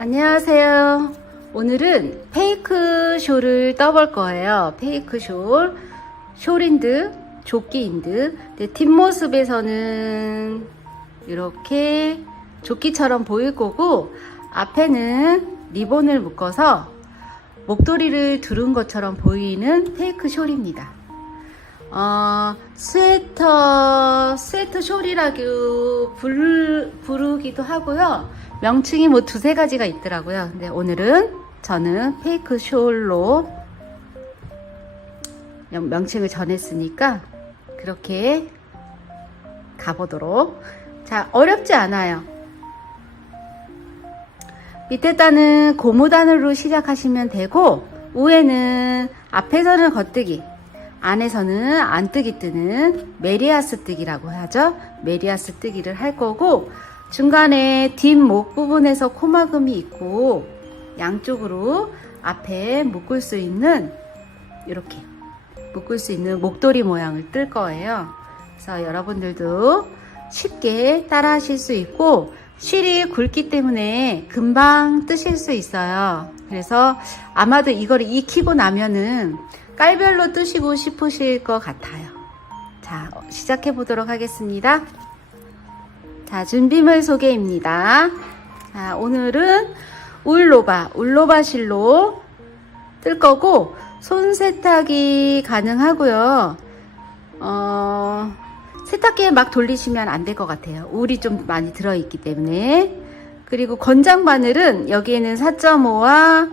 안녕하세요. 오늘은 페이크 숄을 떠볼 거예요. 페이크 숄, 숄인드, 조끼인드. 뒷모습에서는 이렇게 조끼처럼 보일 거고, 앞에는 리본을 묶어서 목도리를 두른 것처럼 보이는 페이크 숄입니다. 스웨터 숄이라고 부르기도 하고요. 명칭이 뭐 두세 가지가 있더라고요. 근데 오늘은 저는 페이크 숄로 명칭을 정했으니까 그렇게 가보도록. 자, 어렵지 않아요. 밑에 단은 고무단으로 시작하시면 되고, 위에는 앞에서는 겉뜨기, 안에서는 안뜨기 뜨는 메리아스 뜨기라고 하죠. 메리아스 뜨기를 할 거고, 중간에 뒷목 부분에서 코막음이 있고 양쪽으로 앞에 묶을 수 있는, 이렇게 묶을 수 있는 목도리 모양을 뜰 거예요. 그래서 여러분들도 쉽게 따라 하실 수 있고, 실이 굵기 때문에 금방 뜨실 수 있어요. 그래서 아마도 이걸 익히고 나면은 깔별로 뜨시고 싶으실 것 같아요. 자, 시작해 보도록 하겠습니다. 자, 준비물 소개입니다. 자, 오늘은 울로바 실로 뜰 거고, 손 세탁이 가능하고요. 세탁기에 막 돌리시면 안 될 것 같아요. 울이 좀 많이 들어있기 때문에. 그리고 건장 바늘은 여기에는 4.5와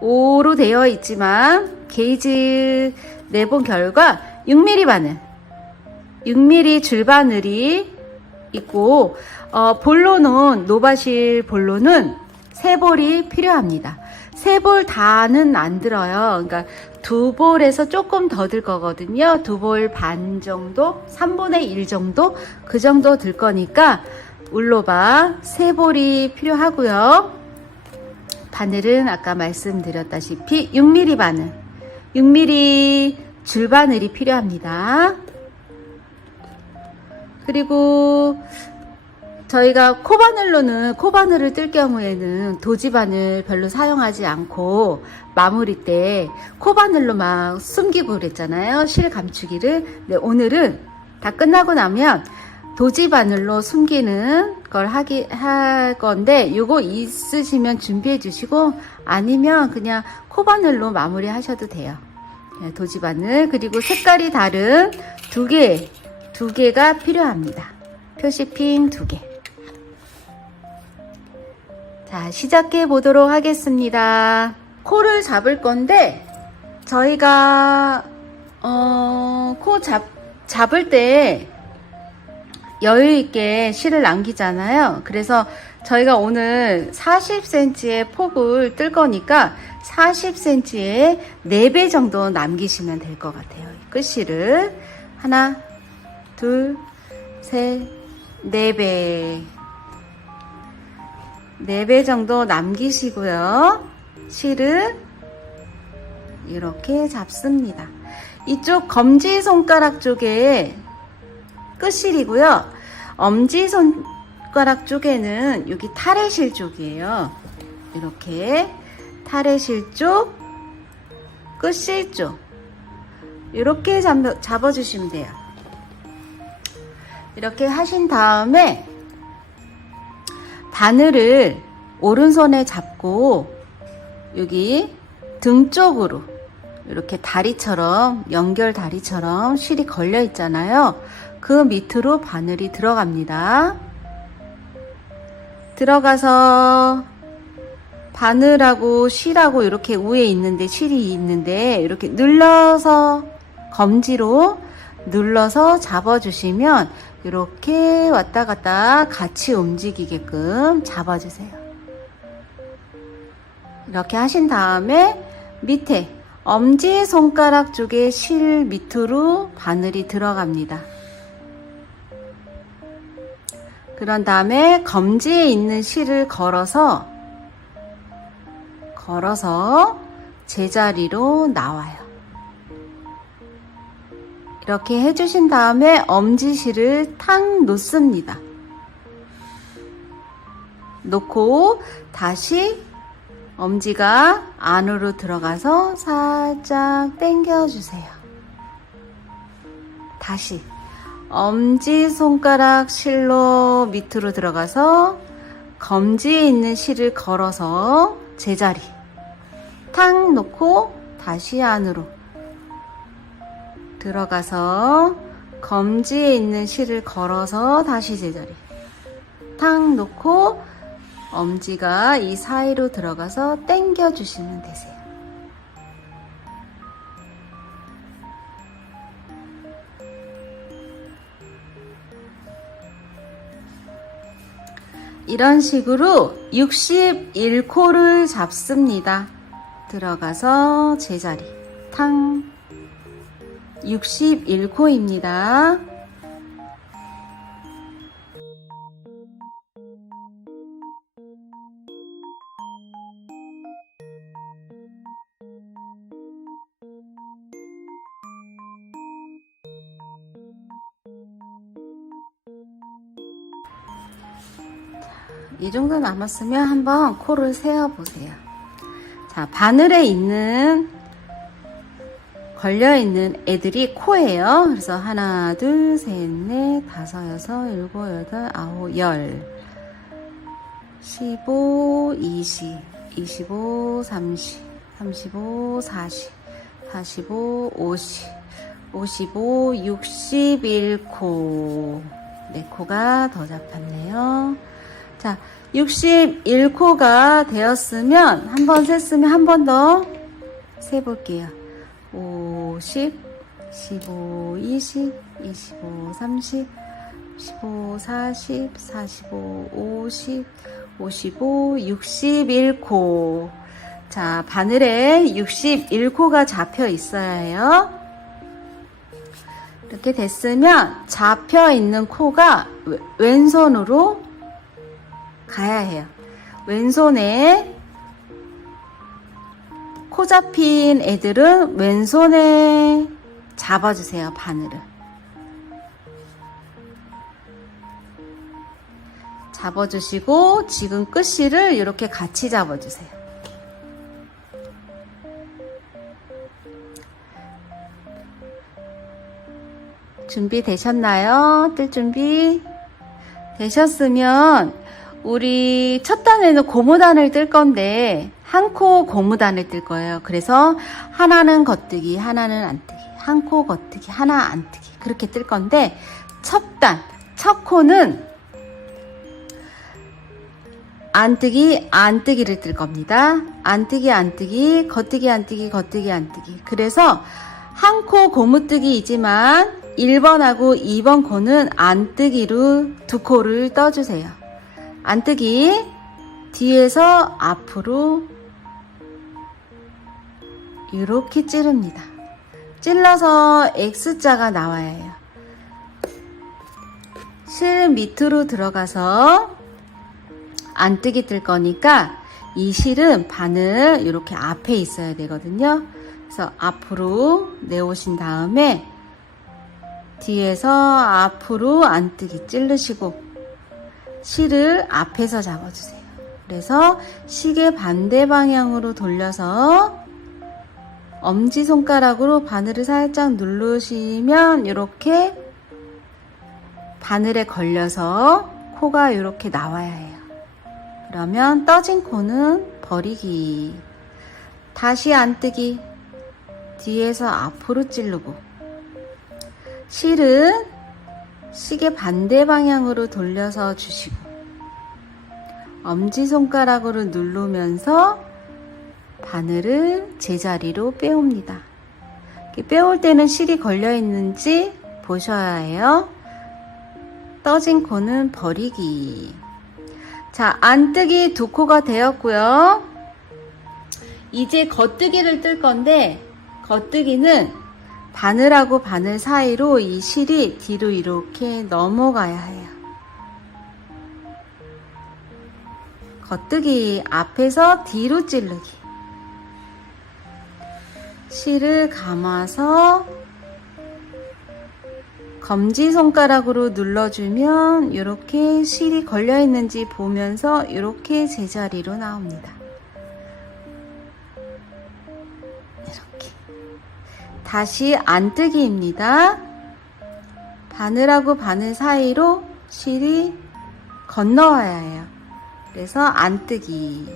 5로 되어 있지만 게이지 내본 결과 6mm 바늘, 6mm 줄바늘이 있고, 볼로는, 노바실 볼로는 3볼이 필요합니다. 3볼 다는 안 들어요. 그러니까 2볼에서 조금 더 들 거거든요. 2볼 반 정도, 3분의 1 정도, 그 정도 들 거니까 울로바 3볼이 필요하고요. 바늘은 아까 말씀드렸다시피 6mm 바늘, 6mm 줄바늘이 필요합니다. 그리고 저희가 코바늘을 뜰 경우에는 도지바늘 별로 사용하지 않고 마무리 때 코바늘로 막 숨기고 그랬잖아요. 실 감추기를. 네, 오늘은 다 끝나고 나면 도지바늘로 숨기는 걸 할 건데, 요거 있으시면 준비해 주시고, 아니면 그냥 코바늘로 마무리 하셔도 돼요. 네, 도지바늘. 그리고 색깔이 다른 두 개가 필요합니다. 표시핀 2개. 자, 시작해 보도록 하겠습니다. 코를 잡을 건데, 저희가 코 잡을 때 여유 있게 실을 남기잖아요. 그래서 저희가 오늘 40cm의 폭을 뜰 거니까 40cm에 4배 정도 남기시면 될 것 같아요. 끝실을 하나, 둘, 셋, 4배. 4배 정도 남기시고요. 실을 이렇게 잡습니다. 이쪽 검지손가락 쪽에 끝실이고요. 엄지손가락 쪽에는 여기 타래실 쪽이에요. 이렇게 타래실 쪽, 끝실 쪽, 이렇게 잡아주시면 돼요. 이렇게 하신 다음에 바늘을 오른손에 잡고 여기 등 쪽으로 이렇게 다리처럼, 연결 다리처럼 실이 걸려 있잖아요. 그 밑으로 바늘이 들어갑니다. 들어가서 바늘하고 실하고 이렇게 위에 있는데, 실이 있는데 이렇게 눌러서, 검지로 눌러서 잡아주시면 이렇게 왔다 갔다 같이 움직이게끔 잡아주세요. 이렇게 하신 다음에 밑에 엄지손가락 쪽에 실 밑으로 바늘이 들어갑니다. 그런 다음에 검지에 있는 실을 걸어서 제자리로 나와요. 이렇게 해주신 다음에 엄지실을 탁 놓습니다. 놓고 다시 엄지가 안으로 들어가서 살짝 당겨주세요. 다시 엄지손가락 실로 밑으로 들어가서 검지에 있는 실을 걸어서 제자리 탁 놓고 다시 안으로 들어가서 검지에 있는 실을 걸어서 다시 제자리 탁 놓고 엄지가 이 사이로 들어가서 당겨 주시면 되세요. 이런 식으로 61코를 잡습니다. 들어가서 제자리 탕 61코입니다. 이 정도 남았으면 한번 코를 세어 보세요. 자, 바늘에 있는 걸려있는 애들이 코예요. 그래서 하나, 둘, 셋, 넷, 다섯, 여섯, 일곱, 여덟, 아홉, 열 15, 20, 25, 30, 35, 40, 45, 50, 55, 61코 4코가 더 잡혔네요. 자, 61코가 되었으면 한번 셌으면 한 번 더 세볼게요. 50, 15, 20, 25, 30, 15, 40, 45, 50, 55, 61코. 자, 바늘에 61코가 잡혀 있어야 해요. 이렇게 됐으면 잡혀 있는 코가 왼손으로 가야 해요. 왼손에 코 잡힌 애들은 왼손에 잡아주세요. 바늘을 잡아주시고 지금 끝실을 이렇게 같이 잡아주세요. 준비되셨나요? 뜰 준비 되셨으면 우리 첫 단에는 고무단을 뜰 건데 한 코 고무단을 뜰 거예요. 그래서 하나는 겉뜨기, 하나는 안뜨기, 한 코 겉뜨기, 하나 안뜨기 그렇게 뜰 건데 첫 코는 안뜨기, 안뜨기를 뜰 겁니다. 안뜨기, 안뜨기, 겉뜨기, 안뜨기, 겉뜨기, 안뜨기. 그래서 한 코 고무뜨기이지만 1번하고 2번 코는 안뜨기로 2코를 떠주세요. 안뜨기 뒤에서 앞으로 이렇게 찌릅니다. 찔러서 X자가 나와야 해요. 실 밑으로 들어가서 안뜨기 뜰 거니까 이 실은 바늘 이렇게 앞에 있어야 되거든요. 그래서 앞으로 내오신 다음에 뒤에서 앞으로 안뜨기 찌르시고 실을 앞에서 잡아주세요. 그래서 시계 반대 방향으로 돌려서 엄지손가락으로 바늘을 살짝 누르시면 이렇게 바늘에 걸려서 코가 이렇게 나와야 해요. 그러면 떠진 코는 버리기. 다시 안뜨기. 뒤에서 앞으로 찌르고 실은 시계 반대 방향으로 돌려서 주시고 엄지손가락으로 누르면서 바늘을 제자리로 빼옵니다. 빼올 때는 실이 걸려 있는지 보셔야 해요. 떠진 코는 버리기. 자, 안뜨기 2코가 되었고요. 이제 겉뜨기를 뜰 건데 겉뜨기는 바늘하고 바늘 사이로 이 실이 뒤로 이렇게 넘어가야 해요. 겉뜨기 앞에서 뒤로 찌르기. 실을 감아서 검지손가락으로 눌러주면 이렇게 실이 걸려 있는지 보면서 이렇게 제자리로 나옵니다. 다시 안뜨기입니다. 바늘하고 바늘 사이로 실이 건너와야 해요. 그래서 안뜨기.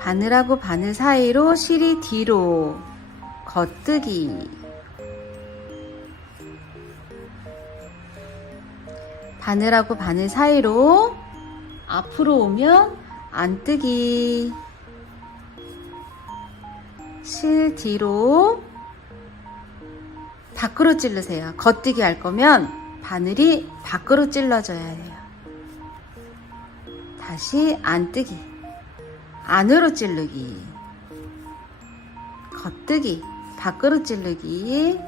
바늘하고 바늘 사이로 실이 뒤로 겉뜨기. 바늘하고 바늘 사이로 앞으로 오면 안뜨기. 실 뒤로 밖으로 찌르세요. 겉뜨기 할 거면 바늘이 밖으로 찔러줘야 해요. 다시 안뜨기. 안으로 찌르기. 겉뜨기. 밖으로 찌르기.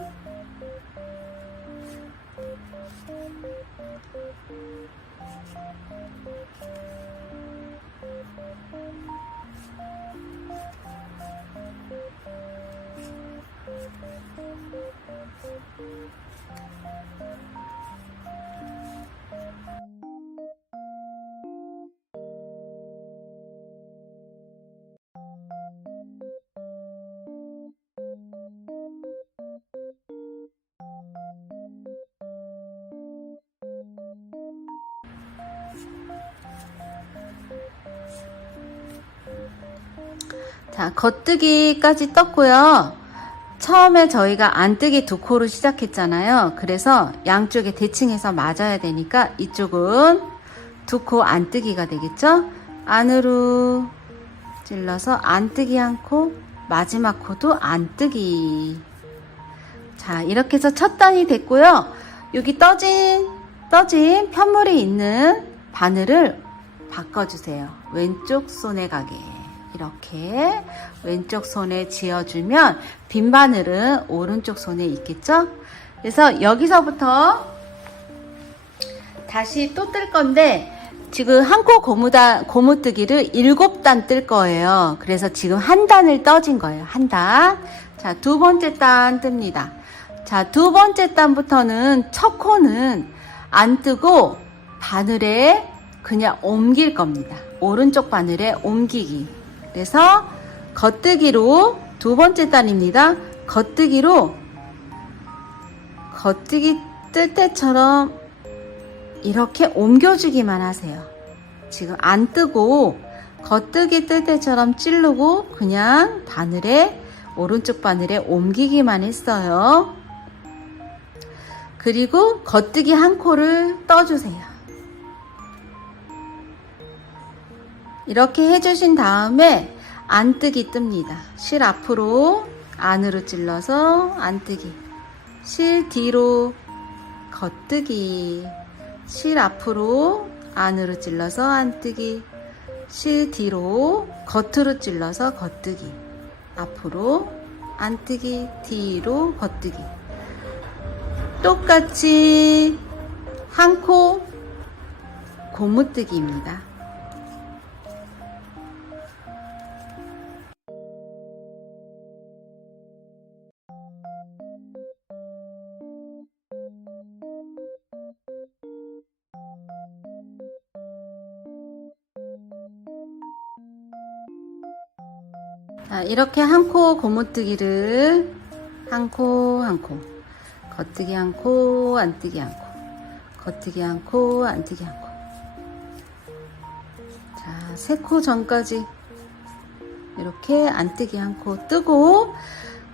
자, 겉뜨기까지 떴고요. 처음에 저희가 안뜨기 두 코로 시작했잖아요. 그래서 양쪽에 대칭해서 맞아야 되니까 이쪽은 두 코 안뜨기가 되겠죠? 안으로 찔러서 안뜨기 한 코, 마지막 코도 안뜨기. 자, 이렇게 해서 첫 단이 됐고요. 여기 떠진 편물이 있는 바늘을 바꿔주세요. 왼쪽 손에 가게. 이렇게 왼쪽 손에 쥐어주면 빈 바늘은 오른쪽 손에 있겠죠? 그래서 여기서부터 다시 또 뜰 건데 지금 한 코 고무뜨기를 7단 뜰 거예요. 그래서 지금 한 단을 떠진 거예요. 한 단. 자, 두 번째 단 뜹니다. 자, 두 번째 단부터는 첫 코는 안 뜨고 바늘에 그냥 옮길 겁니다. 오른쪽 바늘에 옮기기. 그래서 겉뜨기로 두 번째 단입니다. 겉뜨기로 겉뜨기 뜰 때처럼 이렇게 옮겨주기만 하세요. 지금 안 뜨고 겉뜨기 뜰 때처럼 찌르고 그냥 바늘에 오른쪽 바늘에 옮기기만 했어요. 그리고 겉뜨기 한 코를 떠주세요. 이렇게 해주신 다음에 안뜨기 뜹니다. 실 앞으로 안으로 찔러서 안뜨기. 실 뒤로 겉뜨기. 실 앞으로 안으로 찔러서 안뜨기. 실 뒤로 겉으로 찔러서 겉뜨기. 앞으로 안뜨기. 뒤로 겉뜨기. 똑같이 한 코 고무뜨기입니다. 자, 이렇게 한 코 고무뜨기를 한 코 한 코 겉뜨기 한 코 안뜨기 한 코 겉뜨기 한 코 안뜨기 한 코. 자, 3코 전까지 이렇게 안뜨기 한 코 뜨고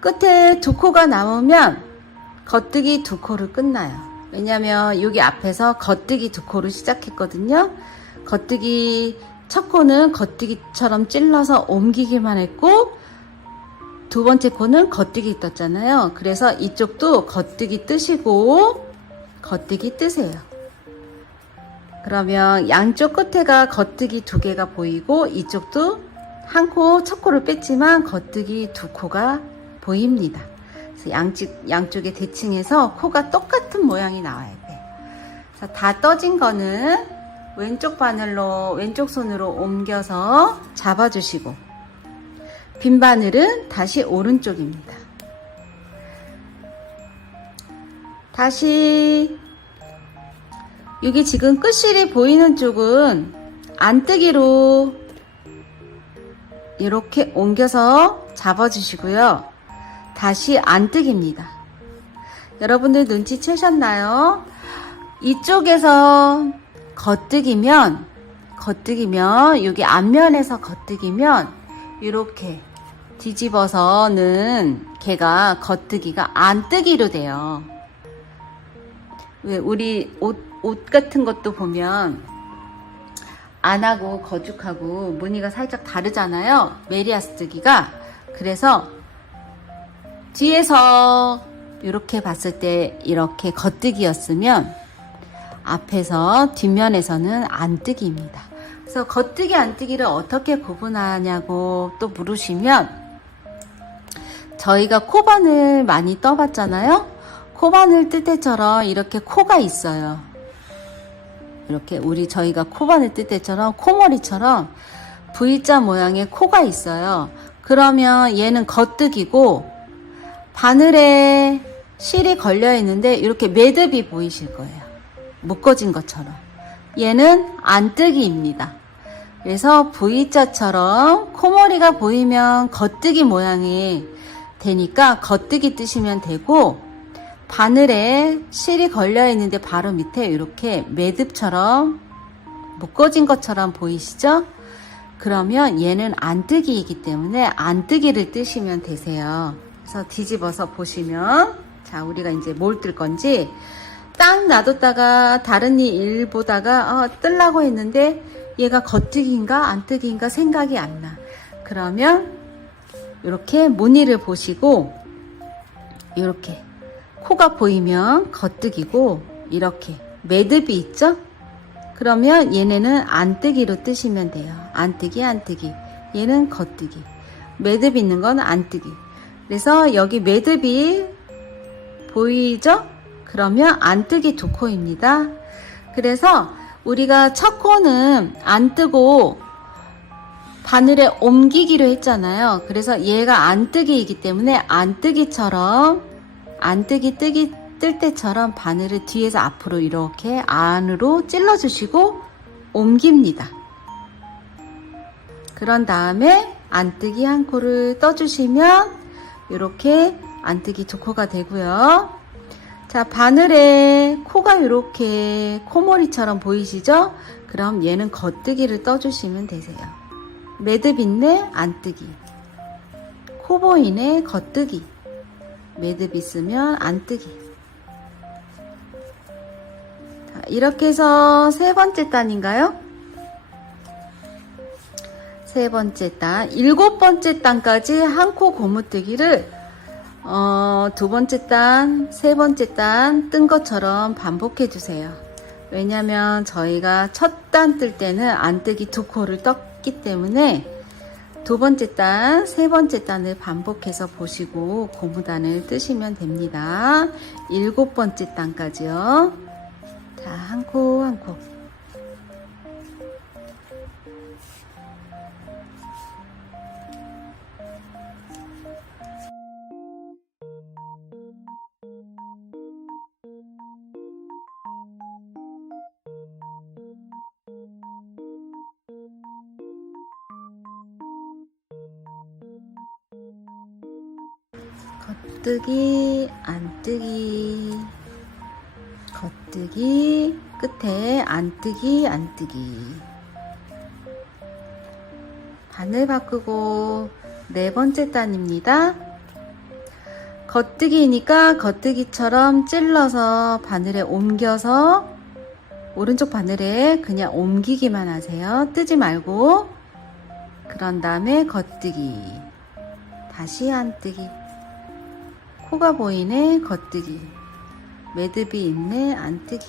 끝에 2코가 남으면 겉뜨기 2코를 끝나요. 왜냐면 여기 앞에서 겉뜨기 2코를 시작했거든요. 겉뜨기 첫 코는 겉뜨기처럼 찔러서 옮기기만 했고 두 번째 코는 겉뜨기 떴잖아요. 그래서 이쪽도 겉뜨기 뜨시고 겉뜨기 뜨세요. 그러면 양쪽 끝에가 겉뜨기 2개가 보이고 이쪽도 한 코, 첫 코를 뺐지만 겉뜨기 2코가 보입니다. 그래서 양쪽에 대칭해서 코가 똑같은 모양이 나와야 돼요. 자, 다 떠진 거는 왼쪽 바늘로 왼쪽 손으로 옮겨서 잡아주시고 빈 바늘은 다시 오른쪽입니다. 다시 여기 지금 끝실이 보이는 쪽은 안뜨기로 이렇게 옮겨서 잡아주시고요. 다시 안뜨기입니다. 여러분들 눈치채셨나요? 이쪽에서 겉뜨기면 여기 앞면에서 겉뜨기면 이렇게 뒤집어서는 걔가 겉뜨기가 안뜨기로 돼요. 왜 우리 옷 같은 것도 보면 안하고 거죽하고 무늬가 살짝 다르잖아요. 메리아스뜨기가. 그래서 뒤에서 이렇게 봤을 때 이렇게 겉뜨기였으면 앞에서 뒷면에서는 안뜨기입니다. 그래서 겉뜨기 안뜨기를 어떻게 구분하냐고 또 물으시면, 저희가 코바늘 많이 떠봤잖아요. 코바늘 뜰 때처럼 이렇게 코가 있어요. 이렇게 저희가 코바늘 뜰 때처럼 코머리처럼 V자 모양의 코가 있어요. 그러면 얘는 겉뜨기고 바늘에 실이 걸려 있는데 이렇게 매듭이 보이실 거예요. 묶어진 것처럼. 얘는 안뜨기입니다. 그래서 V자처럼 코머리가 보이면 겉뜨기 모양이 되니까 겉뜨기 뜨시면 되고, 바늘에 실이 걸려 있는데 바로 밑에 이렇게 매듭처럼 묶어진 것처럼 보이시죠? 그러면 얘는 안뜨기이기 때문에 안뜨기를 뜨시면 되세요. 그래서 뒤집어서 보시면, 자, 우리가 이제 뭘 뜰 건지 딱 놔뒀다가 다른 일 보다가 뜰라고 했는데 얘가 겉뜨기인가 안뜨기인가 생각이 안 나. 그러면 이렇게 무늬를 보시고, 이렇게 코가 보이면 겉뜨기고 이렇게 매듭이 있죠? 그러면 얘네는 안뜨기로 뜨시면 돼요. 안뜨기 안뜨기. 얘는 겉뜨기. 매듭 있는 건 안뜨기. 그래서 여기 매듭이 보이죠? 그러면 안뜨기 두 코입니다. 그래서 우리가 첫 코는 안 뜨고 바늘에 옮기기로 했잖아요. 그래서 얘가 안뜨기이기 때문에 안뜨기처럼 안뜨기 뜰 때처럼 바늘을 뒤에서 앞으로 이렇게 안으로 찔러주시고 옮깁니다. 그런 다음에 안뜨기 한 코를 떠주시면 이렇게 안뜨기 두 코가 되고요. 자, 바늘에 코가 이렇게 코머리처럼 보이시죠? 그럼 얘는 겉뜨기를 떠주시면 되세요. 매듭 있네 안뜨기, 코 보이네 겉뜨기, 매듭 있으면 안뜨기. 자, 이렇게 해서 세 번째 단인가요? 세 번째 단, 일곱 번째 단까지 한 코 고무뜨기를 두 번째 단, 세 번째 단 뜬 것처럼 반복해 주세요. 왜냐면 저희가 첫 단 뜰 때는 안뜨기 두 코를 떴기 때문에 두 번째 단, 세 번째 단을 반복해서 보시고 고무단을 뜨시면 됩니다. 일곱 번째 단까지요. 자, 한 코 한 코. 겉뜨기 안뜨기, 겉뜨기 끝에 안뜨기 안뜨기. 바늘 바꾸고 네 번째 단입니다. 겉뜨기니까 겉뜨기처럼 찔러서 바늘에 옮겨서 오른쪽 바늘에 그냥 옮기기만 하세요. 뜨지 말고. 그런 다음에 겉뜨기, 다시 안뜨기, 코가 보이네 겉뜨기, 매듭이 있네 안뜨기.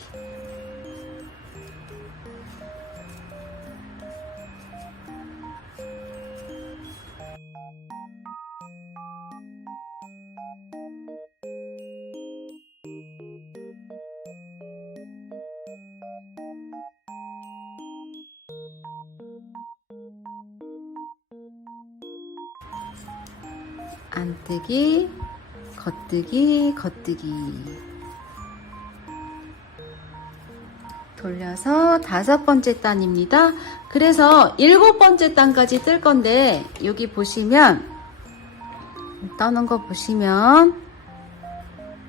안뜨기, 겉뜨기, 겉뜨기. 돌려서 5번째 단입니다. 그래서 7번째 단까지 뜰 건데 여기 보시면 떠는 거 보시면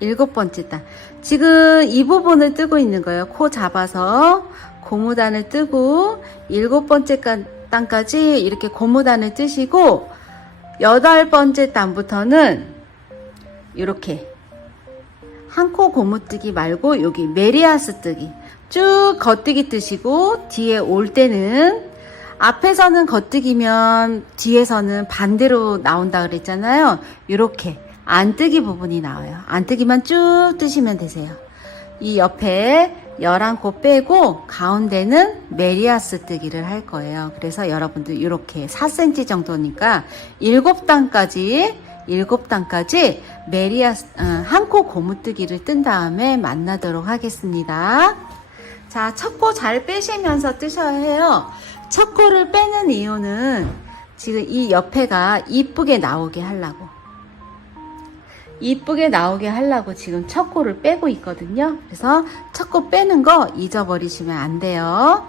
7번째 단 지금 이 부분을 뜨고 있는 거예요. 코 잡아서 고무단을 뜨고 7번째 단까지 이렇게 고무단을 뜨시고 8번째 단부터는 이렇게 한 코 고무뜨기 말고 여기 메리아스 뜨기 쭉 겉뜨기 뜨시고 뒤에 올 때는 앞에서는 겉뜨기면 뒤에서는 반대로 나온다 그랬잖아요. 이렇게 안뜨기 부분이 나와요. 안뜨기만 쭉 뜨시면 되세요. 이 옆에 11코 빼고 가운데는 메리아스 뜨기를 할 거예요. 그래서 여러분들 이렇게 4cm 정도니까 7단까지 메리아스 한 코 고무뜨기를 뜬 다음에 만나도록 하겠습니다. 자, 첫 코 잘 빼시면서 뜨셔야 해요. 첫 코를 빼는 이유는 지금 이 옆에가 이쁘게 나오게 하려고 지금 첫 코를 빼고 있거든요. 그래서 첫 코 빼는 거 잊어버리시면 안 돼요.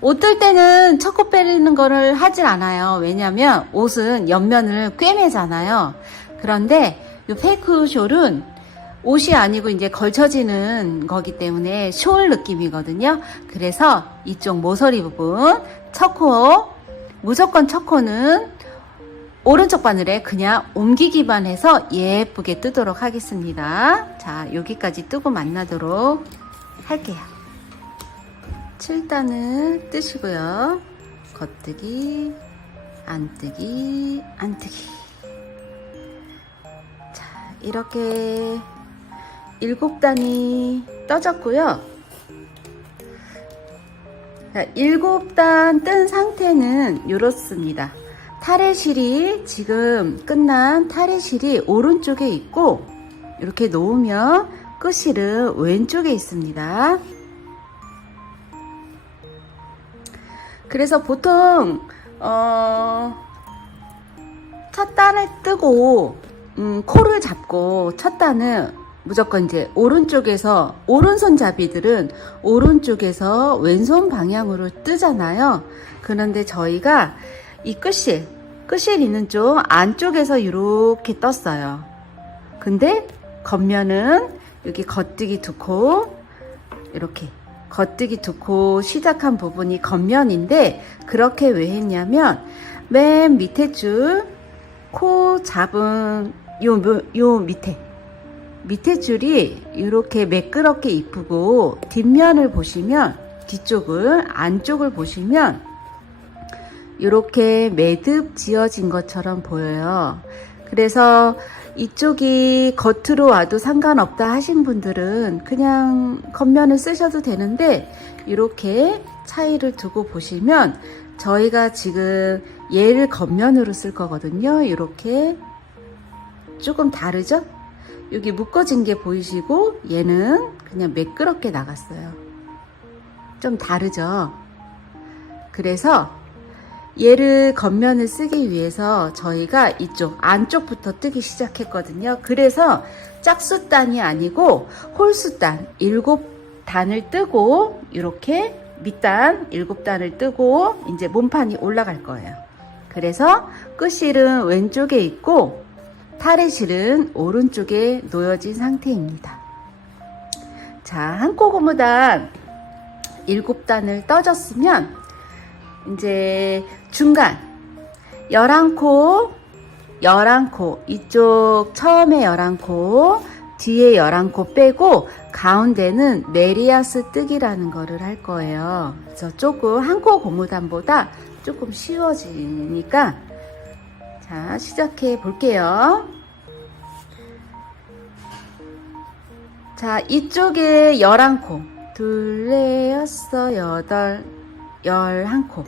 옷 뜰 때는 첫 코 빼는 거를 하질 않아요. 왜냐면 옷은 옆면을 꿰매잖아요. 그런데 이 페이크 숄은 옷이 아니고 이제 걸쳐지는 거기 때문에 숄 느낌이거든요. 그래서 이쪽 모서리 부분 첫 코, 무조건 첫 코는 오른쪽 바늘에 그냥 옮기기만 해서 예쁘게 뜨도록 하겠습니다. 자, 여기까지 뜨고 만나도록 할게요. 7단을 뜨시고요. 겉뜨기, 안뜨기, 안뜨기. 자, 이렇게 7단이 떠졌고요. 자, 7단 뜬 상태는 이렇습니다. 타레실이 지금 끝난 타레실이 오른쪽에 있고 이렇게 놓으면 끝실은 왼쪽에 있습니다. 그래서 보통 첫 단을 뜨고 코를 잡고 첫 단은 무조건 이제 오른쪽에서 오른손잡이들은 오른쪽에서 왼손 방향으로 뜨잖아요. 그런데 저희가 이 끝실 있는 쪽 안쪽에서 이렇게 떴어요. 근데 겉면은 여기 겉뜨기 2코 이렇게 겉뜨기 2코 시작한 부분이 겉면인데 그렇게 왜 했냐면 맨 밑에 줄 코 잡은 요 밑에 줄이 이렇게 매끄럽게 이쁘고 뒷면을 보시면 뒤쪽을 안쪽을 보시면 이렇게 매듭 지어진 것처럼 보여요. 그래서 이쪽이 겉으로 와도 상관없다 하신 분들은 그냥 겉면을 쓰셔도 되는데 이렇게 차이를 두고 보시면 저희가 지금 얘를 겉면으로 쓸 거거든요. 이렇게 조금 다르죠? 여기 묶어진 게 보이시고 얘는 그냥 매끄럽게 나갔어요. 좀 다르죠? 그래서 얘를 겉면을 쓰기 위해서 저희가 이쪽 안쪽부터 뜨기 시작했거든요. 그래서 짝수단이 아니고 홀수단 7단을 뜨고 이렇게 밑단 7단을 뜨고 이제 몸판이 올라갈 거예요. 그래서 끝실은 왼쪽에 있고 타레실은 오른쪽에 놓여진 상태입니다. 자, 한 코 고무단 7단을 떠줬으면 이제 중간 11코 이쪽 처음에 11코 뒤에 11코 빼고 가운데는 메리아스 뜨기라는 거를 할 거예요. 그래서 조금 한 코 고무단보다 조금 쉬워지니까 자, 시작해 볼게요. 자, 이쪽에 11코 둘, 넷, 여섯, 여덟 11코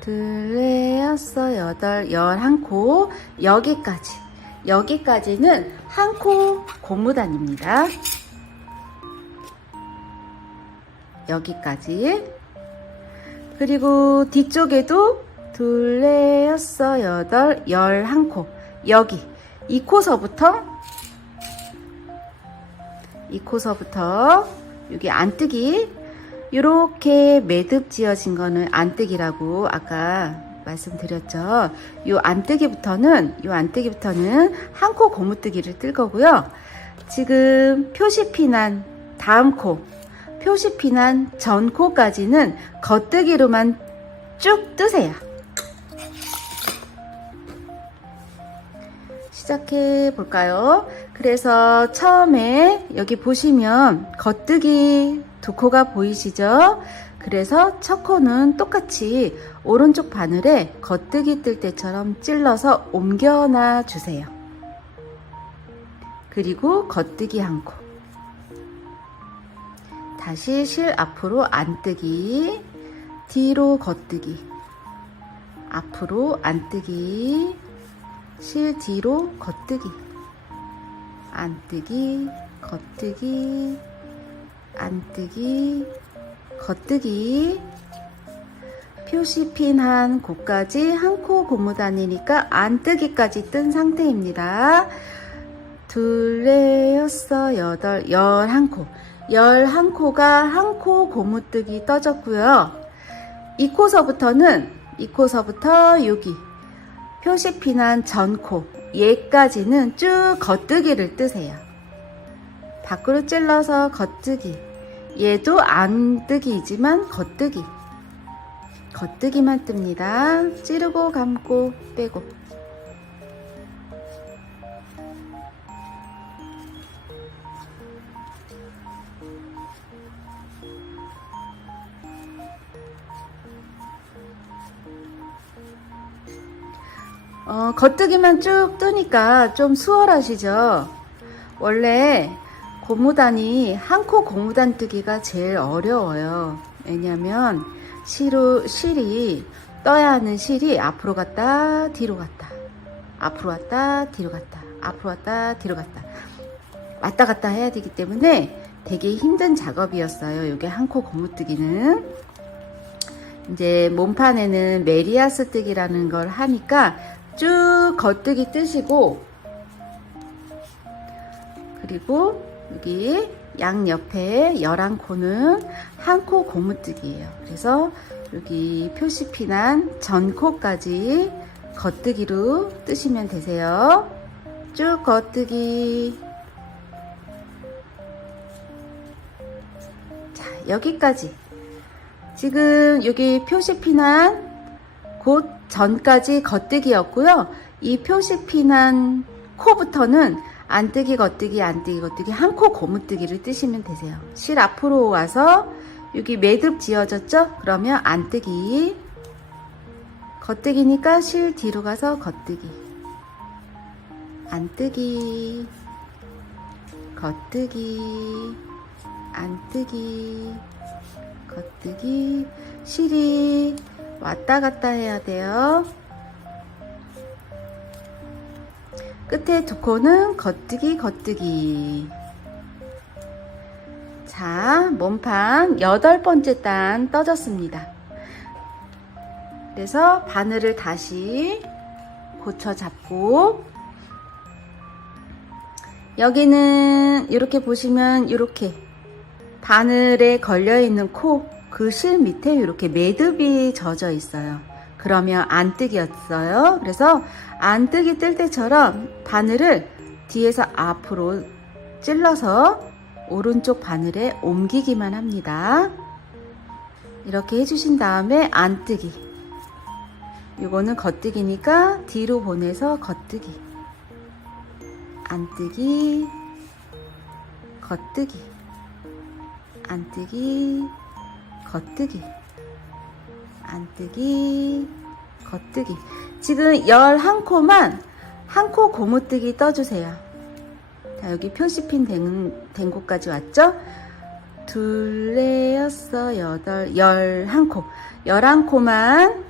둘, 넷, 여섯, 여덟, 11코 여기까지는 한 코 고무단입니다. 여기까지. 그리고 뒤쪽에도 둘, 넷, 여섯, 여덟, 11코 여기 이 코서부터 이 코서부터 여기 안뜨기, 이렇게 매듭 지어진 거는 안뜨기라고 아까 말씀드렸죠. 요 안뜨기부터는 한 코 고무뜨기를 뜰 거고요. 지금 표시피 난 다음 코, 표시피 난 전 코까지는 겉뜨기로만 쭉 뜨세요. 시작해 볼까요? 그래서 처음에 여기 보시면 겉뜨기 두 코가 보이시죠? 그래서 첫 코는 똑같이 오른쪽 바늘에 겉뜨기 뜰 때처럼 찔러서 옮겨놔 주세요. 그리고 겉뜨기 한 코. 다시 실 앞으로 안뜨기, 뒤로 겉뜨기, 앞으로 안뜨기, 실 뒤로 겉뜨기, 안뜨기, 겉뜨기, 안뜨기, 겉뜨기. 표시핀 한 코까지 한 코 고무단이니까 안뜨기까지 뜬 상태입니다. 둘, 넷, 여섯, 여덟, 11코. 11코가 한 코 고무뜨기 떠졌고요. 이 코서부터 여기 표시핀 한 전코, 얘까지는 쭉 겉뜨기를 뜨세요. 밖으로 찔러서 겉뜨기. 얘도 안뜨기이지만 겉뜨기만 뜹니다. 찌르고 감고 빼고. 겉뜨기만 쭉 뜨니까 좀 수월하시죠? 원래 고무단이 한 코 고무단 뜨기가 제일 어려워요. 왜냐면 실이 떠야 하는 실이 앞으로 갔다 뒤로 갔다, 앞으로 갔다 뒤로 갔다, 앞으로 갔다 뒤로 갔다, 왔다 갔다 해야 되기 때문에 되게 힘든 작업이었어요. 요게 한 코 고무뜨기는. 이제 몸판에는 메리아스 뜨기라는 걸 하니까 쭉 겉뜨기 뜨시고, 그리고 여기 양옆에 11코는 한 코 고무뜨기예요. 그래서 여기 표시핀 한 전 코까지 겉뜨기로 뜨시면 되세요. 쭉 겉뜨기. 자, 여기까지. 지금 여기 표시핀 한 곧 전까지 겉뜨기였고요. 이 표시핀 한 코부터는 안뜨기 겉뜨기 안뜨기 겉뜨기 한 코 고무뜨기를 뜨시면 되세요. 실 앞으로 와서 여기 매듭 지어졌죠? 그러면 안뜨기, 겉뜨기니까 실 뒤로 가서 겉뜨기, 안뜨기, 겉뜨기, 안뜨기, 겉뜨기. 실이 왔다 갔다 해야 돼요. 끝에 두 코는 겉뜨기 겉뜨기. 자, 몸판 8번째 단 떠졌습니다. 그래서 바늘을 다시 고쳐 잡고, 여기는 이렇게 보시면 이렇게 바늘에 걸려 있는 코, 그 실 밑에 이렇게 매듭이 젖어 있어요. 그러면 안뜨기였어요. 그래서 안뜨기 뜰 때처럼 바늘을 뒤에서 앞으로 찔러서 오른쪽 바늘에 옮기기만 합니다. 이렇게 해주신 다음에 안뜨기. 이거는 겉뜨기니까 뒤로 보내서 겉뜨기, 안뜨기, 겉뜨기, 안뜨기, 겉뜨기, 안뜨기, 겉뜨기. 지금 11코만 한 코 고무뜨기 떠주세요. 자, 여기 표시핀 된 곳까지 왔죠? 둘, 넷, 여섯, 여덟, 11코. 11코만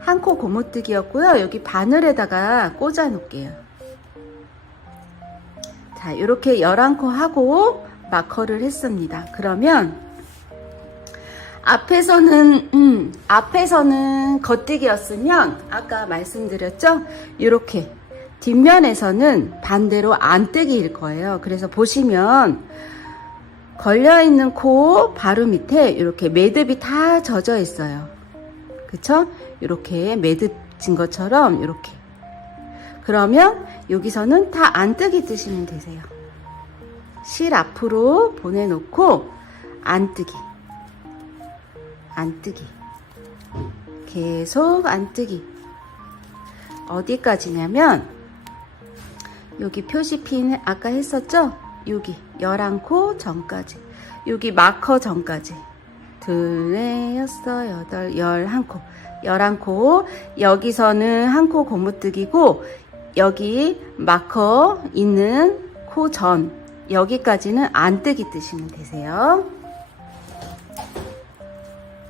한 코 고무뜨기였고요. 여기 바늘에다가 꽂아 놓을게요. 자, 이렇게 11코 하고 마커를 했습니다. 그러면 앞에서는 겉뜨기였으면 아까 말씀드렸죠? 이렇게 뒷면에서는 반대로 안뜨기일 거예요. 그래서 보시면 걸려있는 코 바로 밑에 이렇게 매듭이 다 젖어 있어요. 그쵸? 이렇게 매듭 진 것처럼 이렇게. 그러면 여기서는 다 안뜨기 뜨시면 되세요. 실 앞으로 보내놓고 안뜨기, 안뜨기, 계속 안뜨기. 어디까지냐면 여기 표시핀 아까 했었죠? 여기 11코 전까지, 여기 마커 전까지. 둘, 넷, 여섯, 여덟, 11코, 11코. 여기서는 한 코 고무뜨기고 여기 마커 있는 코 전, 여기까지는 안뜨기 뜨시면 되세요.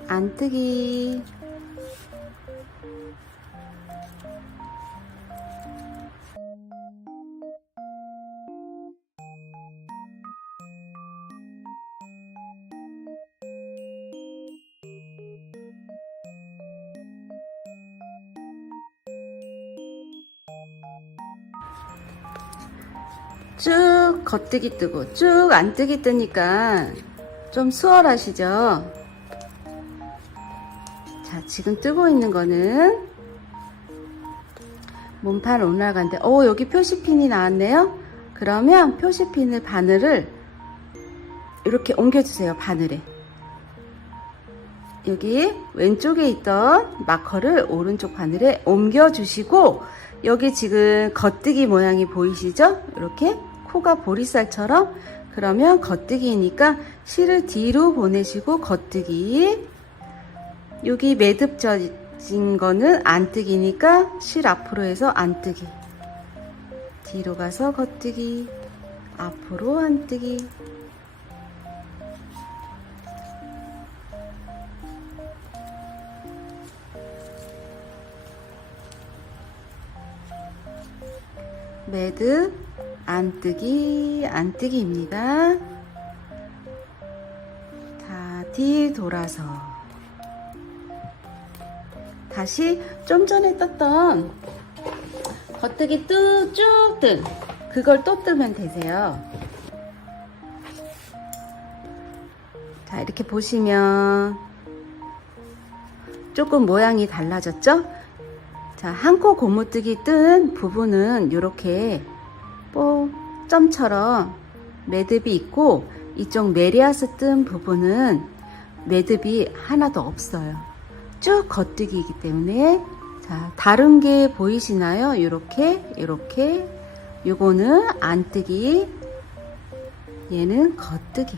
안뜨기. 쭉 겉뜨기 뜨고 쭉 안뜨기 뜨니까 좀 수월하시죠? 자, 지금 뜨고 있는 거는 몸판 올라간데, 여기 표시핀이 나왔네요. 그러면 표시핀을 바늘을 이렇게 옮겨주세요. 바늘에 여기 왼쪽에 있던 마커를 오른쪽 바늘에 옮겨주시고, 여기 지금 겉뜨기 모양이 보이시죠? 이렇게 코가 보리쌀처럼. 그러면 겉뜨기니까 실을 뒤로 보내시고 겉뜨기. 여기 매듭 젖은 거는 안뜨기니까 실 앞으로 해서 안뜨기. 뒤로 가서 겉뜨기. 앞으로 안뜨기. 매듭, 안뜨기, 안뜨기입니다. 자, 뒤 돌아서 다시 좀 전에 떴던 겉뜨기 쭉 뜬 그걸 또 뜨면 되세요. 자, 이렇게 보시면 조금 모양이 달라졌죠? 자, 한 코 고무뜨기 뜬 부분은 이렇게 점처럼 매듭이 있고, 이쪽 메리아스 뜬 부분은 매듭이 하나도 없어요. 쭉 겉뜨기이기 때문에. 자, 다른 게 보이시나요? 이렇게 요거는 안뜨기, 얘는 겉뜨기.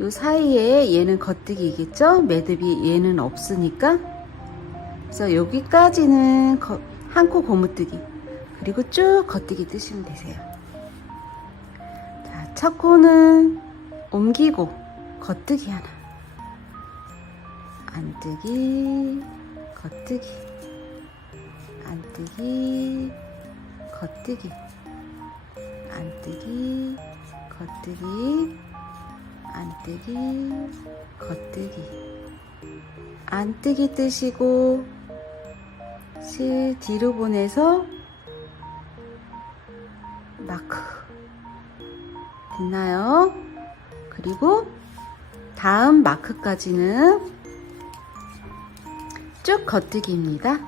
요 사이에 얘는 겉뜨기이겠죠? 매듭이 얘는 없으니까. 그래서 여기까지는 한 코 고무뜨기, 그리고 쭉 겉뜨기 뜨시면 되세요. 자, 첫 코는 옮기고 겉뜨기 하나, 안뜨기, 겉뜨기, 안뜨기, 겉뜨기, 안뜨기, 겉뜨기, 안뜨기, 겉뜨기. 안뜨기 뜨시고 실 뒤로 보내서 마크. 됐나요? 그리고 다음 마크까지는 쭉 겉뜨기입니다.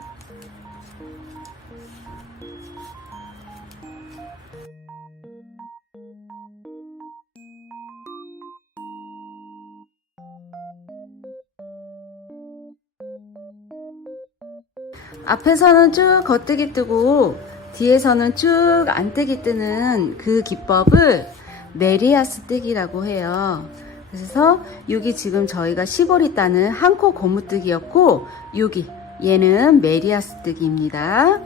앞에서는 쭉 겉뜨기 뜨고 뒤에서는 쭉 안뜨기 뜨는 그 기법을 메리아스 뜨기라고 해요. 그래서 여기 지금 저희가 시보리 따는 한 코 고무뜨기였고, 여기 얘는 메리아스 뜨기입니다.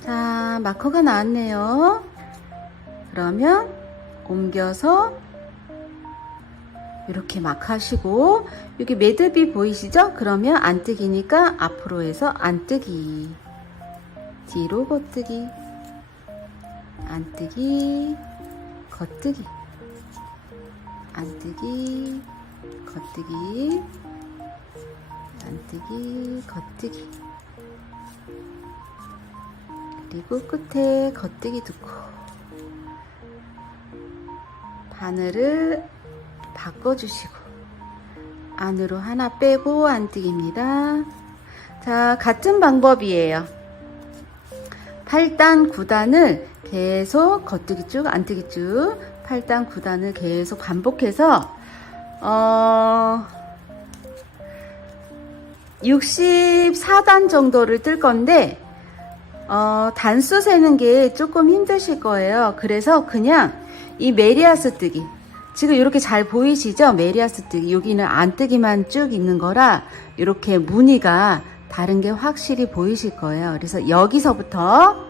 자, 마커가 나왔네요. 그러면 옮겨서 이렇게 막 하시고, 여기 매듭이 보이시죠? 그러면 안뜨기니까 앞으로 해서 안뜨기, 뒤로 겉뜨기, 안뜨기, 겉뜨기, 안뜨기, 겉뜨기, 안뜨기, 겉뜨기. 그리고 끝에 겉뜨기 두고 바늘을 바꿔주시고 안으로 하나 빼고 안뜨기입니다. 자, 같은 방법이에요. 8단 9단을 계속 겉뜨기 쭉 안뜨기 쭉 8단 9단을 계속 반복해서 64단 정도를 뜰 건데 단수 세는 게 조금 힘드실 거예요. 그래서 그냥 이 메리아스 뜨기, 지금 이렇게 잘 보이시죠? 메리아스 뜨기, 여기는 안뜨기만 쭉 있는 거라 이렇게 무늬가 다른 게 확실히 보이실 거예요. 그래서 여기서부터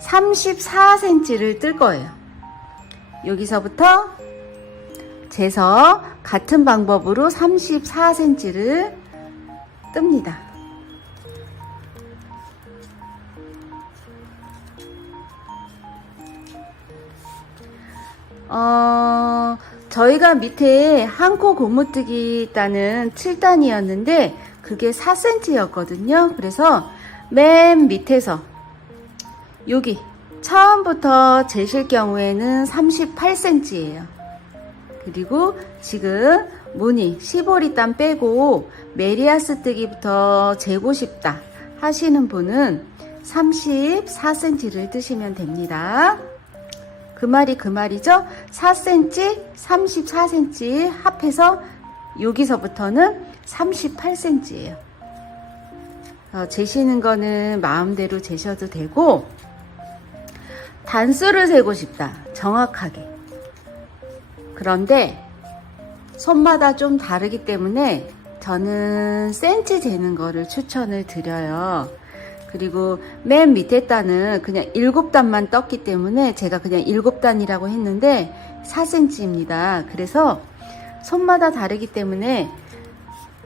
34cm를 뜰 거예요. 여기서부터 재서 같은 방법으로 34cm를 뜹니다. 저희가 밑에 한 코 고무뜨기 단은 7단이었는데 그게 4cm였거든요. 그래서 맨 밑에서 여기 처음부터 재실 경우에는 38cm예요. 그리고 지금 무늬 시보리 단 빼고 메리아스 뜨기부터 재고 싶다 하시는 분은 34cm를 뜨시면 됩니다. 그 말이죠. 4cm, 34cm 합해서 여기서부터는 38cm예요. 재시는 거는 마음대로 재셔도 되고, 단수를 세고 싶다, 정확하게. 그런데 손마다 좀 다르기 때문에 저는 센치 재는 거를 추천을 드려요. 그리고 맨 밑에 단은 그냥 7단만 떴기 때문에 제가 그냥 7단이라고 했는데 4cm입니다. 그래서 손마다 다르기 때문에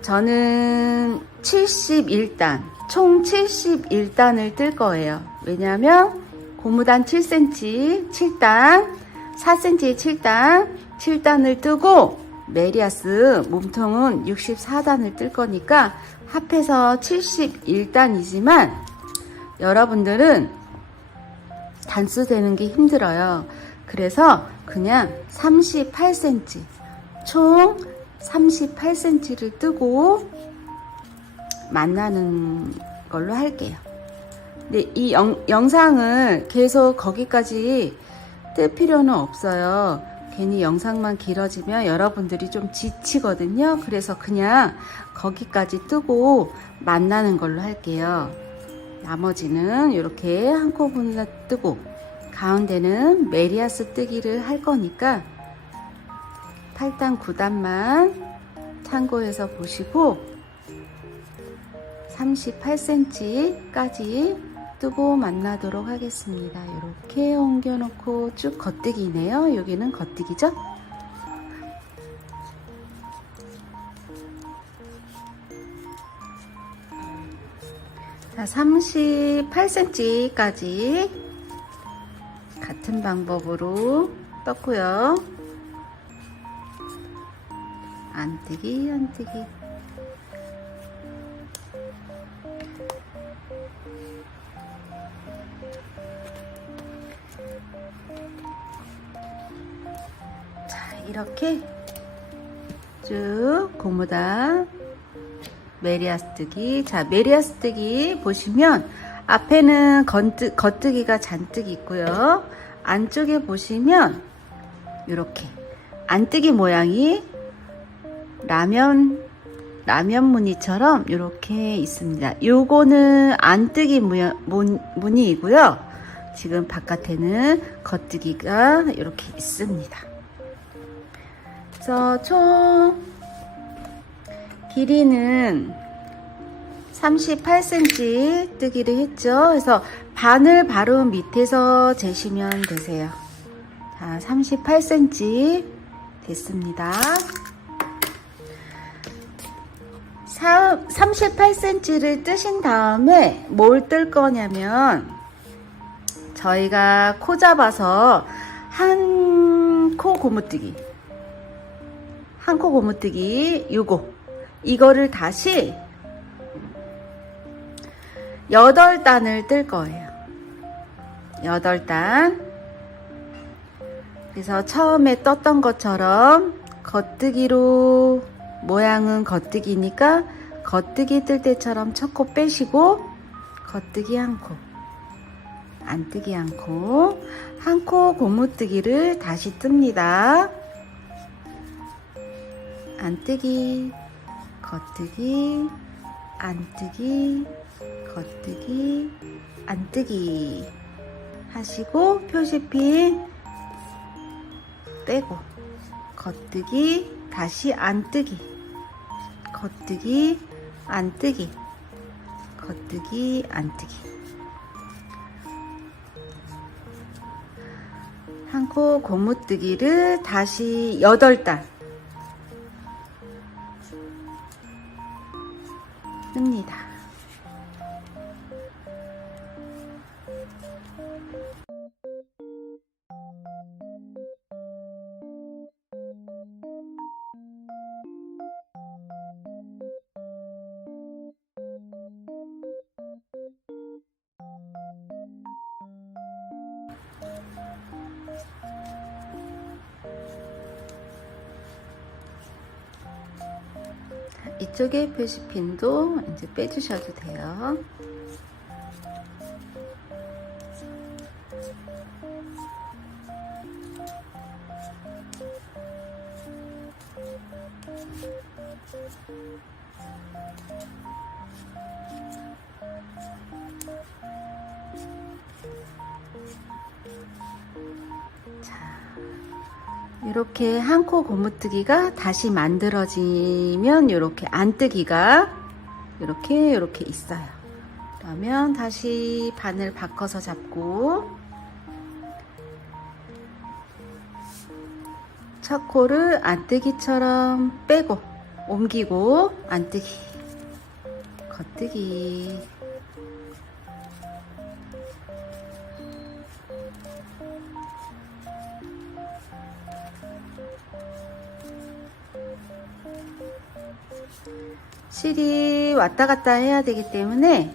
저는 71단, 총 71단을 뜰 거예요. 왜냐하면 고무단 7cm, 7단, 4cm에 7단, 7단을 뜨고 메리아스 몸통은 64단을 뜰 거니까 합해서 71단이지만 여러분들은 단수 되는 게 힘들어요. 그래서 그냥 38cm, 총 38cm를 뜨고 만나는 걸로 할게요. 근데 이 영상을 계속 거기까지 뜰 필요는 없어요. 괜히 영상만 길어지면 여러분들이 좀 지치거든요. 그래서 그냥 거기까지 뜨고 만나는 걸로 할게요. 나머지는 이렇게 한 코분이나 뜨고 가운데는 메리아스 뜨기를 할 거니까 8단 9단만 참고해서 보시고 38cm까지 뜨고 만나도록 하겠습니다. 이렇게 옮겨 놓고 쭉 겉뜨기네요. 여기는 겉뜨기죠. 자, 38cm까지 같은 방법으로 떴고요. 안뜨기, 안뜨기. 자, 이렇게 쭉 고무단 메리아스 뜨기. 자, 메리아스 뜨기 보시면 앞에는 겉뜨기가 잔뜩 있고요. 안쪽에 보시면 이렇게 안뜨기 모양이 라면 무늬처럼 이렇게 있습니다. 요거는 안뜨기 무늬이고요. 지금 바깥에는 겉뜨기가 이렇게 있습니다. 그래서 총 길이는 38cm 뜨기를 했죠. 그래서 바늘 바로 밑에서 재시면 되세요. 자, 38cm 됐습니다. 38cm를 뜨신 다음에 뭘 뜰 거냐면 저희가 코 잡아서 한 코 고무뜨기 이거를 다시 8단을 뜰 거예요. 8단. 그래서 처음에 떴던 것처럼 겉뜨기로, 모양은 겉뜨기니까 겉뜨기 뜰 때처럼 첫 코 빼시고 겉뜨기 한 코, 안뜨기 한 코, 한 코 고무뜨기를 다시 뜹니다. 안뜨기, 겉뜨기, 안뜨기, 겉뜨기, 안뜨기 하시고 표시핀 빼고 겉뜨기, 다시 안뜨기, 겉뜨기, 안뜨기, 겉뜨기, 안뜨기. 한 코 고무뜨기를 다시 8단 뜹니다. 이쪽에 표시핀도 이제 빼주셔도 돼요. 이렇게 한 코 고무뜨기가 다시 만들어지면 이렇게 안뜨기가 이렇게 있어요. 그러면 다시 바늘 바꿔서 잡고 첫 코를 안뜨기처럼 빼고 옮기고 안뜨기, 겉뜨기, 실이 왔다 갔다 해야 되기 때문에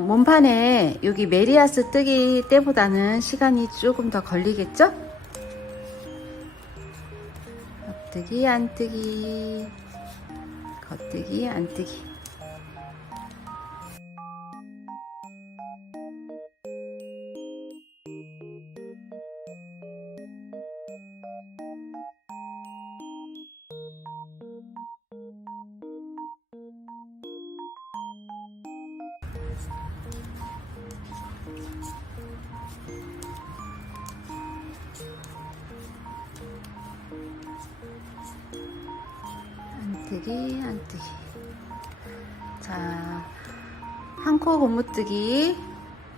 몸판에 여기 메리아스 뜨기 때보다는 시간이 조금 더 걸리겠죠? 겉뜨기, 안뜨기, 겉뜨기, 안뜨기. 안뜨기, 안뜨기. 자, 한 코 고무뜨기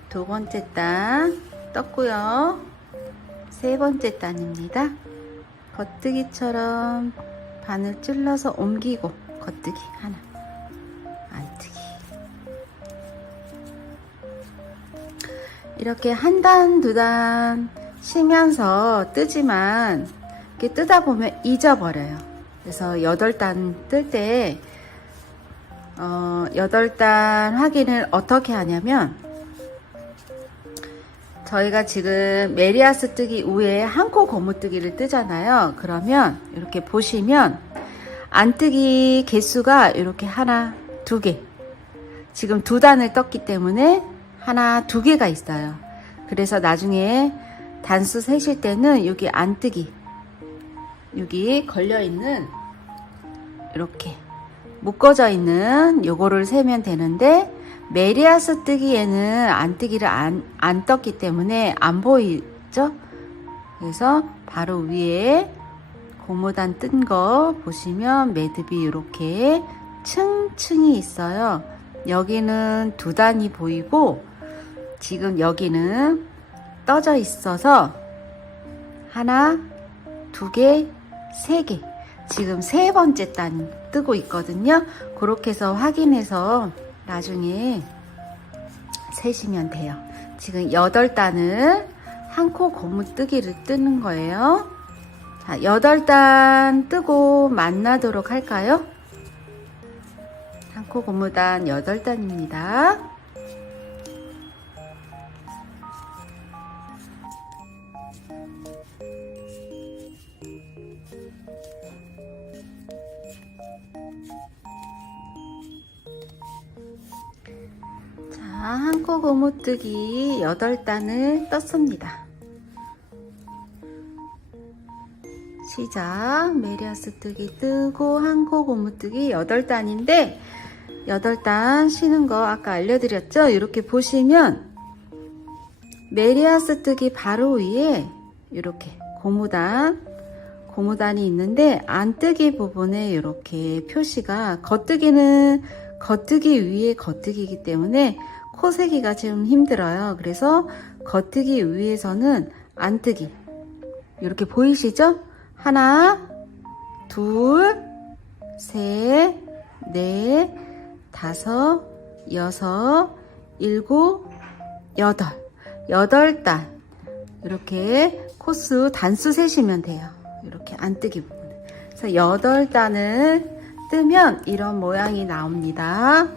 두 번째 단 떴고요. 세 번째 단입니다. 겉뜨기처럼 바늘 찔러서 옮기고 겉뜨기 하나, 안뜨기. 이렇게 한 단, 두 단 쉬면서 뜨지만 이렇게 뜨다 보면 잊어버려요. 그래서 8단 뜰 때 8단 확인을 어떻게 하냐면 저희가 지금 메리아스 뜨기 위에 한 코 고무뜨기를 뜨잖아요. 그러면 이렇게 보시면 안뜨기 개수가 이렇게 하나, 두 개. 지금 2단을 떴기 때문에 하나, 두 개가 있어요. 그래서 나중에 단수 세실 때는 여기 안뜨기, 여기 걸려있는 이렇게 묶어져 있는 요거를 세면 되는데 메리아스 뜨기에는 안뜨기를 안 떴기 때문에 안 보이죠? 그래서 바로 위에 고무단 뜬 거 보시면 매듭이 이렇게 층층이 있어요. 여기는 2단이 보이고 지금 여기는 떠져 있어서 하나, 두 개, 세 개. 지금 세 번째 단 뜨고 있거든요. 그렇게 해서 확인해서 나중에 세시면 돼요. 지금 8단을 한 코 고무뜨기를 뜨는 거예요. 자, 8단 뜨고 만나도록 할까요? 한 한 코 고무단 8단입니다. 자, 한 코 고무뜨기 8단을 떴습니다. 시작. 메리아스 뜨기 뜨고 한 코 고무뜨기 8단인데 8단 쉬는 거 아까 알려드렸죠? 이렇게 보시면 메리아스 뜨기 바로 위에 이렇게 고무단이 있는데 안뜨기 부분에 이렇게 표시가 겉뜨기는 겉뜨기 위에 겉뜨기이기 때문에 코 세기가 좀 힘들어요. 그래서 겉뜨기 위에서는 안뜨기 이렇게 보이시죠? 하나, 둘, 셋, 넷, 다섯, 여섯, 일곱, 여덟. 8단. 이렇게 코수 단수 세시면 돼요. 이렇게 안뜨기 부분. 그래서 8단을 뜨면 이런 모양이 나옵니다.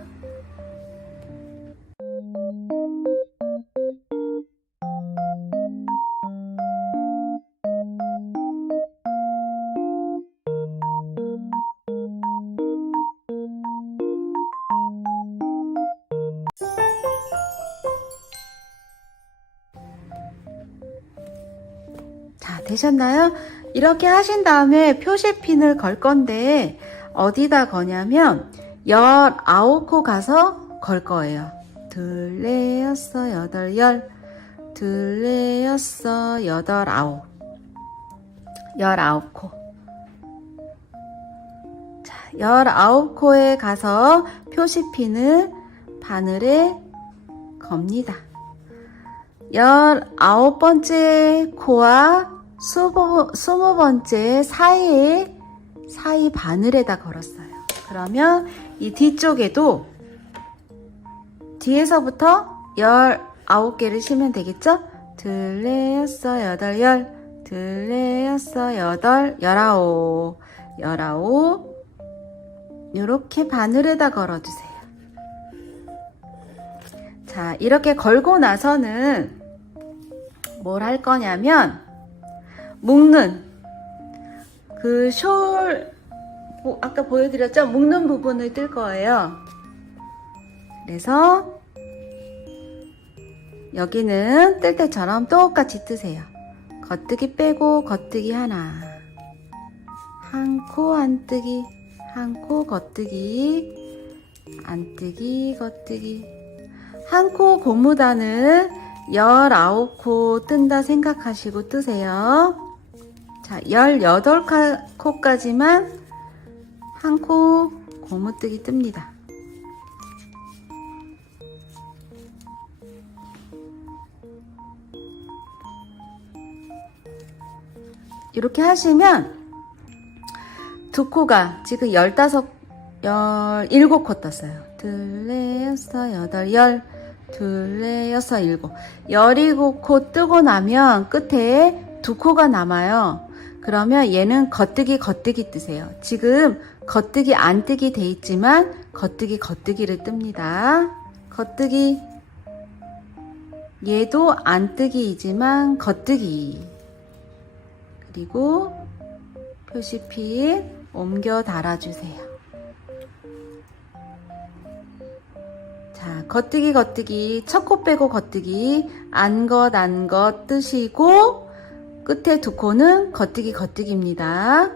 자, 되셨나요? 이렇게 하신 다음에 표시핀을 걸 건데 어디다 거냐면 19코 가서 걸 거예요. 둘, 넷, 여섯, 여덟, 열. 둘, 넷, 여섯, 여덟, 아홉. 19코. 자, 19코에 가서 표시핀을 바늘에 겁니다. 19번째 코와 20번째 사이 바늘에다 걸었어요. 그러면 이 뒤쪽에도 뒤에서부터 19개를 쉬면 되겠죠? 둘, 넷, 여섯, 여덟, 열. 둘, 넷, 여섯, 여덟, 19. 이렇게 바늘에다 걸어주세요. 자, 이렇게 걸고 나서는 뭘 할 거냐면 묶는 그 아까 보여드렸죠? 묶는 부분을 뜰 거예요. 그래서 여기는 뜰 때처럼 똑같이 뜨세요. 겉뜨기 빼고 겉뜨기 하나, 한 코 안뜨기, 한 코 겉뜨기, 안뜨기, 겉뜨기. 한 코 고무단을 19코 뜬다 생각하시고 뜨세요. 자, 18코까지만 한 코 고무뜨기 뜹니다. 이렇게 하시면 두 코가 지금 17코 떴어요. 둘, 넷, 여섯, 여덟, 열. 둘, 넷, 여섯, 일곱. 17코 뜨고 나면 끝에 두 코가 남아요. 그러면 얘는 겉뜨기 뜨세요. 지금 겉뜨기 안뜨기 돼 있지만 겉뜨기를 뜹니다. 겉뜨기. 얘도 안뜨기이지만 겉뜨기. 그리고 표시핀 옮겨 달아주세요. 자, 겉뜨기 첫 코 빼고 겉뜨기 안 것 뜨시고 끝에 두 코는 겉뜨기입니다.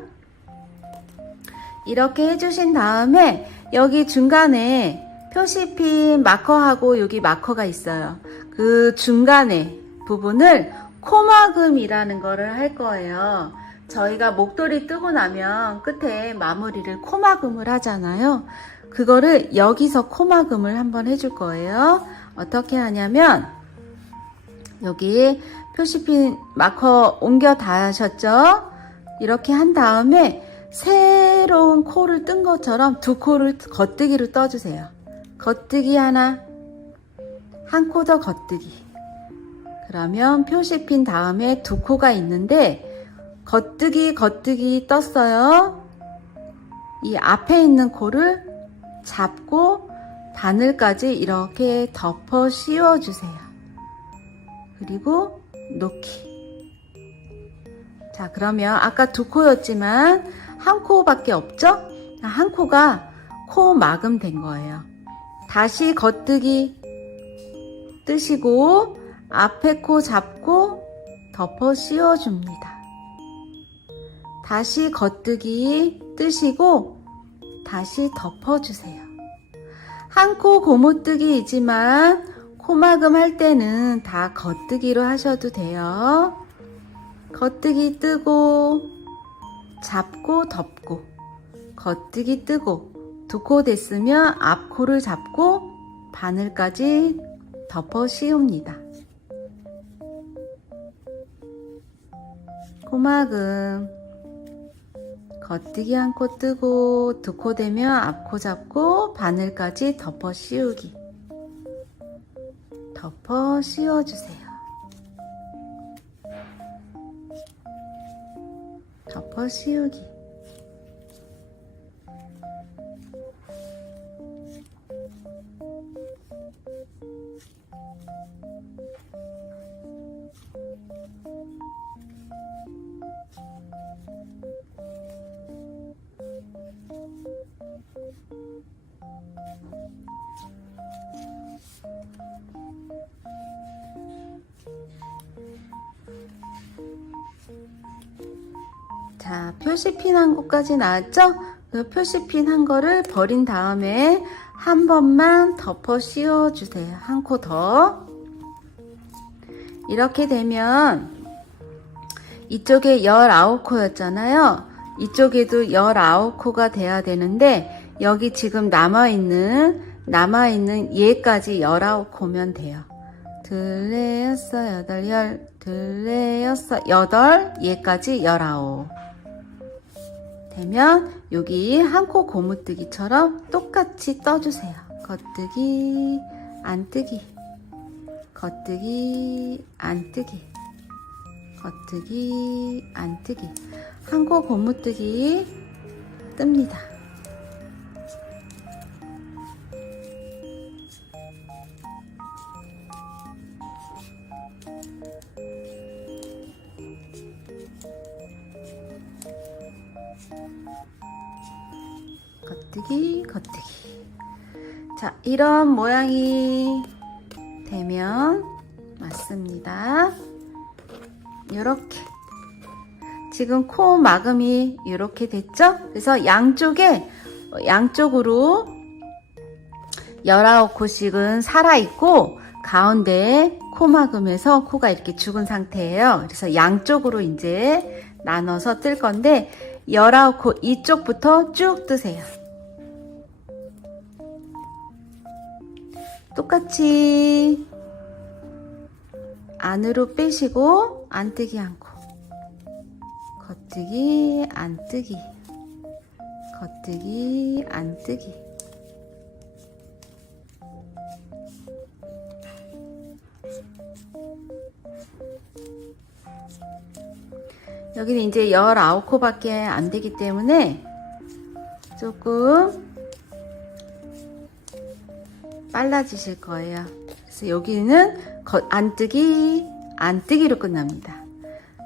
이렇게 해주신 다음에 여기 중간에 표시핀 마커하고 여기 마커가 있어요. 그 중간에 부분을 코막음이라는 거를 할 거예요. 저희가 목도리 뜨고 나면 끝에 마무리를 코막음을 하잖아요. 그거를 여기서 코막음을 한번 해줄 거예요. 어떻게 하냐면 여기 표시핀 마커 옮겨 닿으셨죠? 이렇게 한 다음에 새로운 코를 뜬 것처럼 두 코를 겉뜨기로 떠주세요. 겉뜨기 하나, 한 코 더 겉뜨기. 그러면 표시핀 다음에 두 코가 있는데 겉뜨기 떴어요. 이 앞에 있는 코를 잡고 바늘까지 이렇게 덮어 씌워주세요. 그리고 놓기. 자, 그러면 아까 두 코였지만 한 코밖에 없죠? 한 코가 코 막음 된 거예요. 다시 겉뜨기 뜨시고 앞에 코 잡고 덮어 씌워줍니다. 다시 겉뜨기 뜨시고 다시 덮어주세요. 한 코 고무뜨기이지만 코막음 할 때는 다 겉뜨기로 하셔도 돼요. 겉뜨기 뜨고 잡고 덮고 겉뜨기 뜨고 두 코 됐으면 앞코를 잡고 바늘까지 덮어 씌웁니다. 코막음 겉뜨기 한 코 뜨고 두 코 되면 앞코 잡고 바늘까지 덮어 씌우기. 덮어 씌워주세요. 덮어 씌우기. 자, 표시핀 한 곳까지 나왔죠? 그 표시핀 한 거를 버린 다음에 한 번만 덮어 씌워주세요. 한 코 더. 이렇게 되면 이쪽에 19코였잖아요. 이쪽에도 19코가 돼야 되는데 여기 지금 남아있는 얘까지 19코면 돼요. 둘레, 여섯, 여덟, 열, 둘레, 여섯, 여덟, 얘까지 19. 되면 여기 한 코 고무뜨기처럼 똑같이 떠주세요. 겉뜨기, 안뜨기, 겉뜨기, 안뜨기, 겉뜨기, 안뜨기. 한 코 고무뜨기 뜹니다. 겉뜨기, 겉뜨기. 자, 이런 모양이 되면 맞습니다. 이렇게. 지금 코 막음이 이렇게 됐죠? 그래서 양쪽으로 19코씩은 살아있고 가운데 코 막음에서 코가 이렇게 죽은 상태예요. 그래서 양쪽으로 이제 나눠서 뜰 건데 19코 이쪽부터 쭉 뜨세요. 똑같이 안으로 빼시고 안뜨기 한 코, 겉뜨기, 안뜨기, 겉뜨기, 안뜨기. 여기는 이제 19코밖에 안 되기 때문에 조금 빨라지실 거예요. 그래서 여기는 안뜨기로 끝납니다.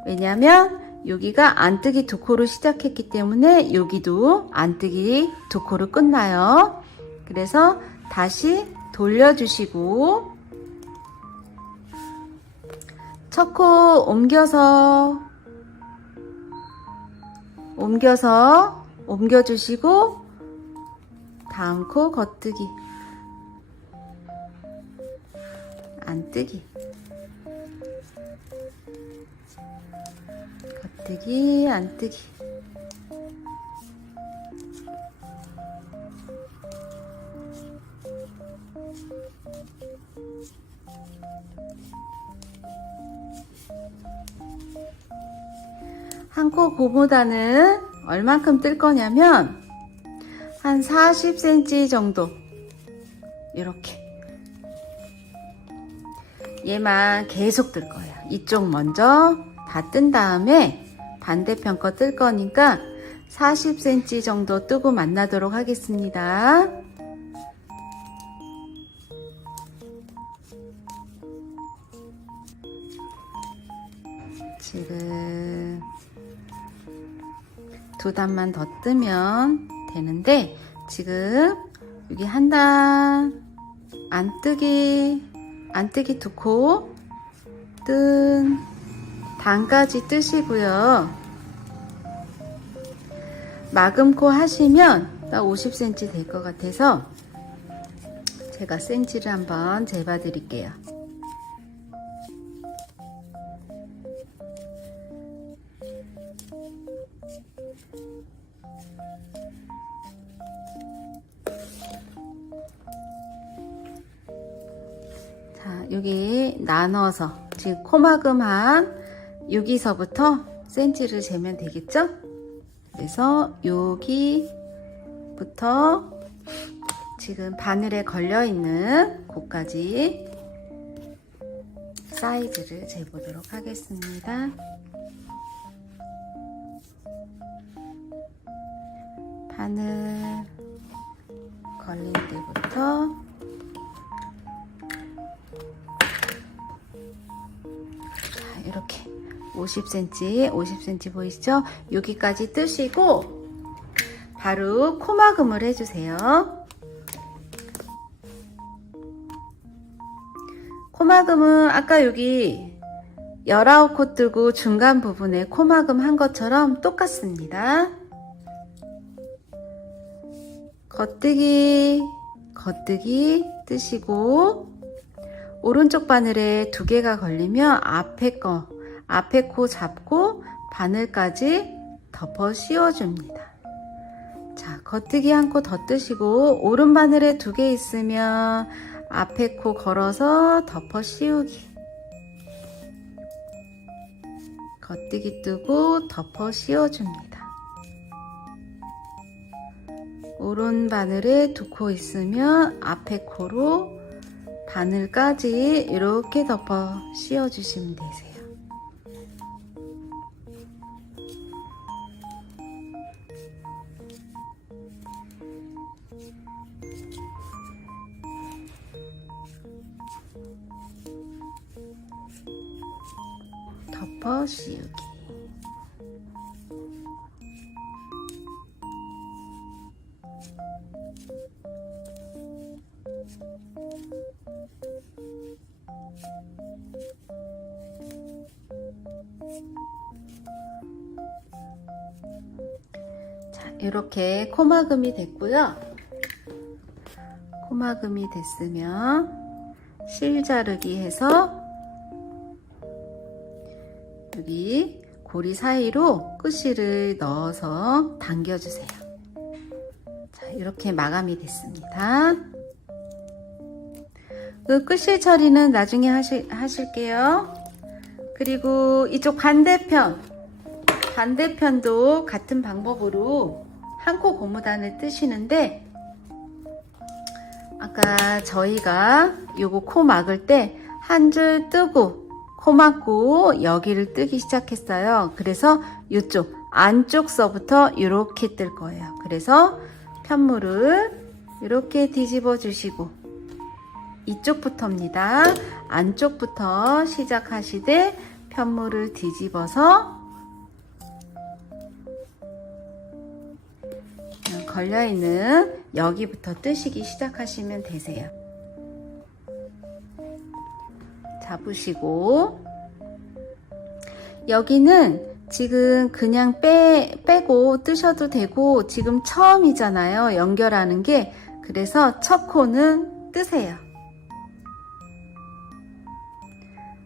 왜냐하면 여기가 안뜨기 두 코로 시작했기 때문에 여기도 안뜨기 두 코로 끝나요. 그래서 다시 돌려주시고 첫 코 옮겨주시고 다음 코 겉뜨기, 안뜨기, 겉뜨기, 안뜨기. 한 코 고무단은 얼만큼 뜰 거냐면 한 40cm 정도 이렇게 얘만 계속 뜰 거예요. 이쪽 먼저 다 뜬 다음에 반대편 거 뜰 거니까 40cm 정도 뜨고 만나도록 하겠습니다. 지금 2단만 더 뜨면 되는데 지금 여기 한 단 안뜨기 2코 뜬 단까지 뜨시고요. 마금코 하시면 딱 50cm 될 것 같아서 제가 센치를 한번 재봐 드릴게요. 자, 여기 나눠서 지금 코막음 한 여기서부터 센치를 재면 되겠죠? 그래서 여기부터 지금 바늘에 걸려있는 곳까지 사이즈를 재보도록 하겠습니다. 바늘 걸린 데부터 이렇게 50cm 보이시죠? 여기까지 뜨시고 바로 코막음을 해주세요. 코막음은 아까 여기 19코 뜨고 중간 부분에 코막음 한 것처럼 똑같습니다. 겉뜨기 뜨시고 오른쪽 바늘에 2개가 걸리면 앞에 코 잡고 바늘까지 덮어 씌워줍니다. 자, 겉뜨기 1코 더 뜨시고 오른 바늘에 2개 있으면 앞에 코 걸어서 덮어 씌우기. 겉뜨기 뜨고 덮어 씌워줍니다. 오른 바늘에 2코 있으면 앞에 코로 바늘까지 이렇게 덮어 씌워주시면 되세요. 덮어 씌우기. 자, 이렇게 코막음이 됐고요. 코막음이 됐으면 실 자르기 해서 여기 고리 사이로 끝실을 넣어서 당겨주세요. 자, 이렇게 마감이 됐습니다. 그 끝실 처리는 나중에 하실게요. 그리고 이쪽 반대편도 같은 방법으로 한 코 고무단을 뜨시는데 아까 저희가 요거 코 막을 때 한 줄 뜨고 코 막고 여기를 뜨기 시작했어요. 그래서 이쪽 안쪽서부터 이렇게 뜰 거예요. 그래서 편물을 이렇게 뒤집어 주시고 이쪽부터입니다. 안쪽부터 시작하시되 편물을 뒤집어서 걸려있는 여기부터 뜨시기 시작하시면 되세요. 잡으시고 여기는 지금 그냥 빼고 뜨셔도 되고 지금 처음이잖아요. 연결하는 게. 그래서 첫 코는 뜨세요.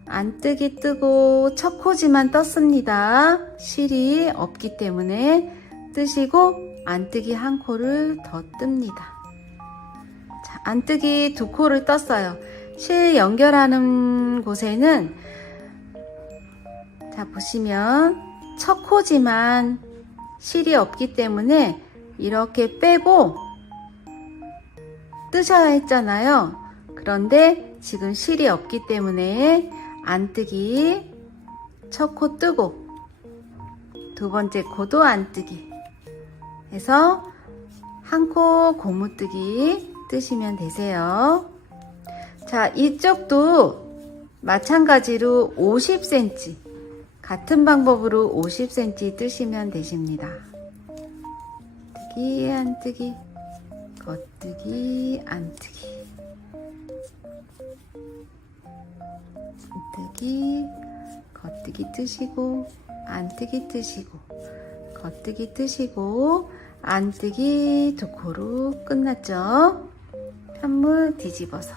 안뜨기 뜨고 첫 코지만 떴습니다. 실이 없기 때문에 뜨시고 안뜨기 한 코를 더 뜹니다. 자, 안뜨기 2코를 떴어요. 실 연결하는 곳에는 자, 보시면 첫 코지만 실이 없기 때문에 이렇게 빼고 뜨셔야 했잖아요. 그런데 지금 실이 없기 때문에 안뜨기 첫 코 뜨고 2번째 코도 안뜨기 해서 한 코 고무뜨기 뜨시면 되세요. 자, 이쪽도 마찬가지로 50cm 같은 방법으로 50cm 뜨시면 되십니다. 뜨기, 안뜨기, 겉뜨기, 안뜨기, 뜨기, 겉뜨기 뜨시고, 안뜨기 뜨시고, 겉뜨기 뜨시고, 안뜨기 두 코로 끝났죠? 편물 뒤집어서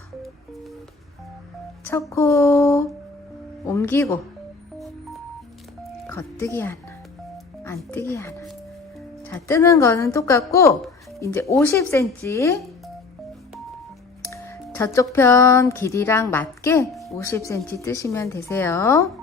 첫 코 옮기고 겉뜨기 하나, 안뜨기 하나. 자, 뜨는 거는 똑같고 이제 50cm 저쪽 편 길이랑 맞게 50cm 뜨시면 되세요.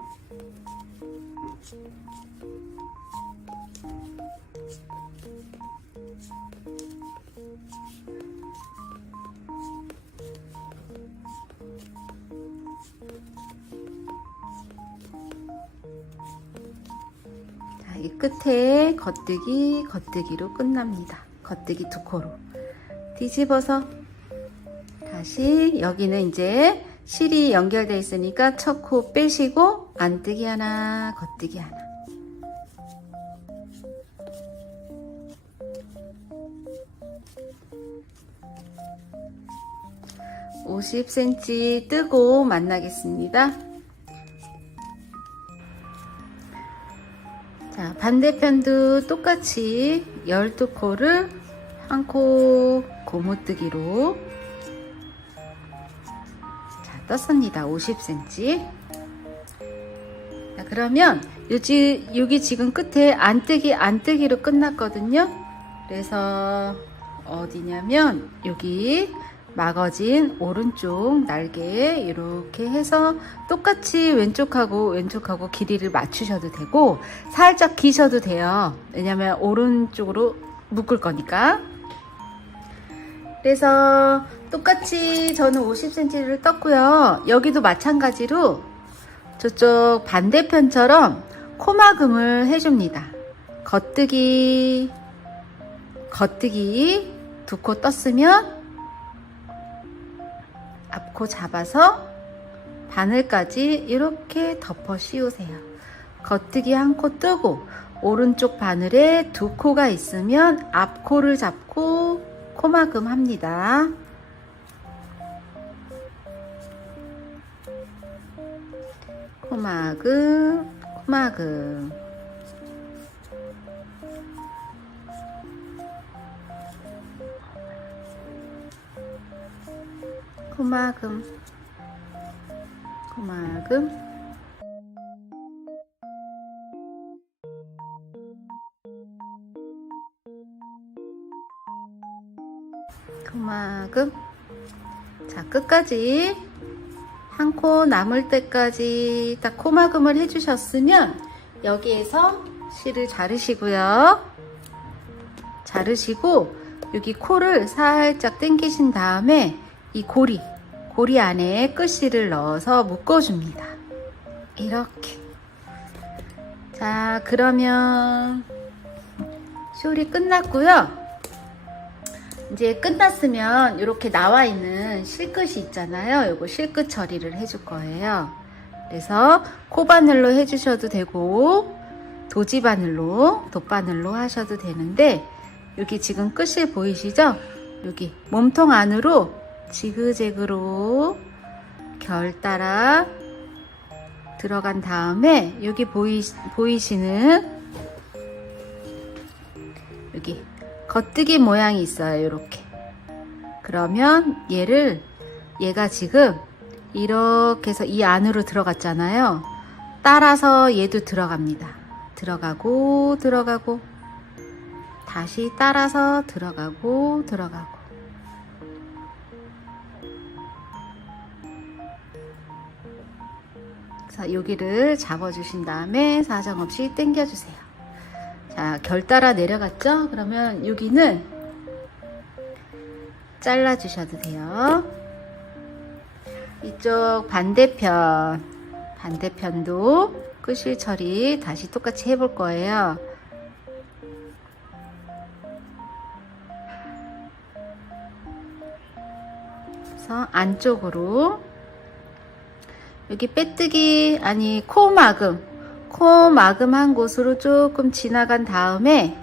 이 끝에 겉뜨기, 겉뜨기로 끝납니다. 겉뜨기 두 코로 뒤집어서 다시 여기는 이제 실이 연결되어 있으니까 첫 코 빼시고 안뜨기 하나, 겉뜨기 하나. (50cm) 뜨고 만나겠습니다. 자, 반대편도 똑같이 12코를 한 코 고무뜨기로 자, 떴습니다. 50cm. 자, 그러면 여기 지금 끝에 안뜨기로 끝났거든요. 그래서 어디냐면 여기 막어진 오른쪽 날개에 이렇게 해서 똑같이 왼쪽하고 길이를 맞추셔도 되고 살짝 기셔도 돼요. 왜냐면 오른쪽으로 묶을 거니까. 그래서 똑같이 저는 50cm를 떴고요. 여기도 마찬가지로 저쪽 반대편처럼 코막음을 해줍니다. 겉뜨기 두 코 떴으면 앞코 잡아서 바늘까지 이렇게 덮어 씌우세요. 겉뜨기 한 코 뜨고 오른쪽 바늘에 두 코가 있으면 앞코를 잡고 코막음 합니다. 코막음, 코막음. 코막음, 코막음, 코막음. 자, 끝까지 한 코 남을 때까지 딱 코막음을 해주셨으면 여기에서 실을 자르시고요. 자르시고 여기 코를 살짝 당기신 다음에 이 고리 안에 끝실을 넣어서 묶어줍니다. 이렇게. 자, 그러면 숄이 끝났고요. 이제 끝났으면 이렇게 나와 있는 실끝이 있잖아요. 이거 실끝 처리를 해줄 거예요. 그래서 코바늘로 해주셔도 되고 돗바늘로 하셔도 되는데 여기 지금 끝실 보이시죠? 여기 몸통 안으로 지그재그로 결 따라 들어간 다음에 여기 보이시는 여기 겉뜨기 모양이 있어요. 이렇게. 그러면 얘가 지금 이렇게 해서 이 안으로 들어갔잖아요. 따라서 얘도 들어갑니다. 들어가고 다시 따라서 들어가고 자, 여기를 잡아주신 다음에 사정없이 당겨주세요. 자, 결 따라 내려갔죠? 그러면 여기는 잘라주셔도 돼요. 이쪽 반대편도 끝실 처리 다시 똑같이 해볼 거예요. 그래서 안쪽으로 여기 빼뜨기 코막음 코 마금한 곳으로 조금 지나간 다음에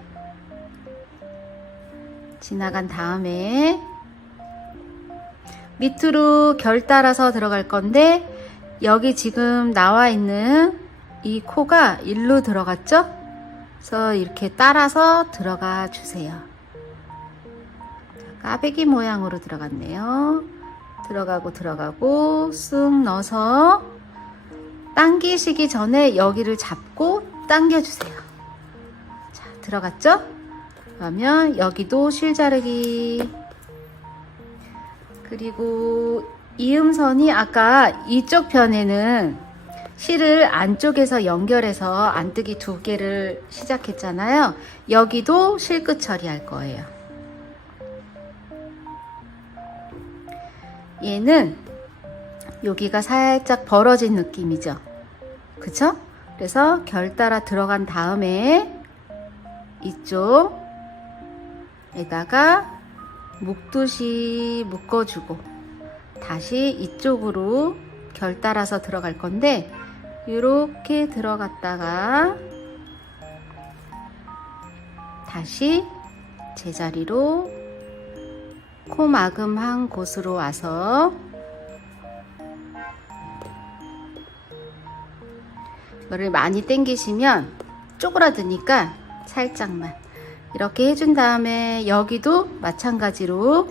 밑으로 결 따라서 들어갈 건데, 여기 지금 나와 있는 이 코가 일로 들어갔죠? 그래서 이렇게 따라서 들어가 주세요. 까베기 모양으로 들어갔네요. 들어가고 쑥 넣어서 당기시기 전에 여기를 잡고 당겨주세요. 자, 들어갔죠? 그러면 여기도 실 자르기. 그리고 이음선이 아까 이쪽 편에는 실을 안쪽에서 연결해서 안뜨기 2개를 시작했잖아요. 여기도 실끝 처리할 거예요. 얘는 여기가 살짝 벌어진 느낌이죠. 그쵸? 그래서 결 따라 들어간 다음에 이쪽에다가 묶듯이 묶어주고 다시 이쪽으로 결 따라서 들어갈 건데, 이렇게 들어갔다가 다시 제자리로 코 마금한 곳으로 와서 이거를 많이 당기시면 쪼그라드니까 살짝만 이렇게 해준 다음에, 여기도 마찬가지로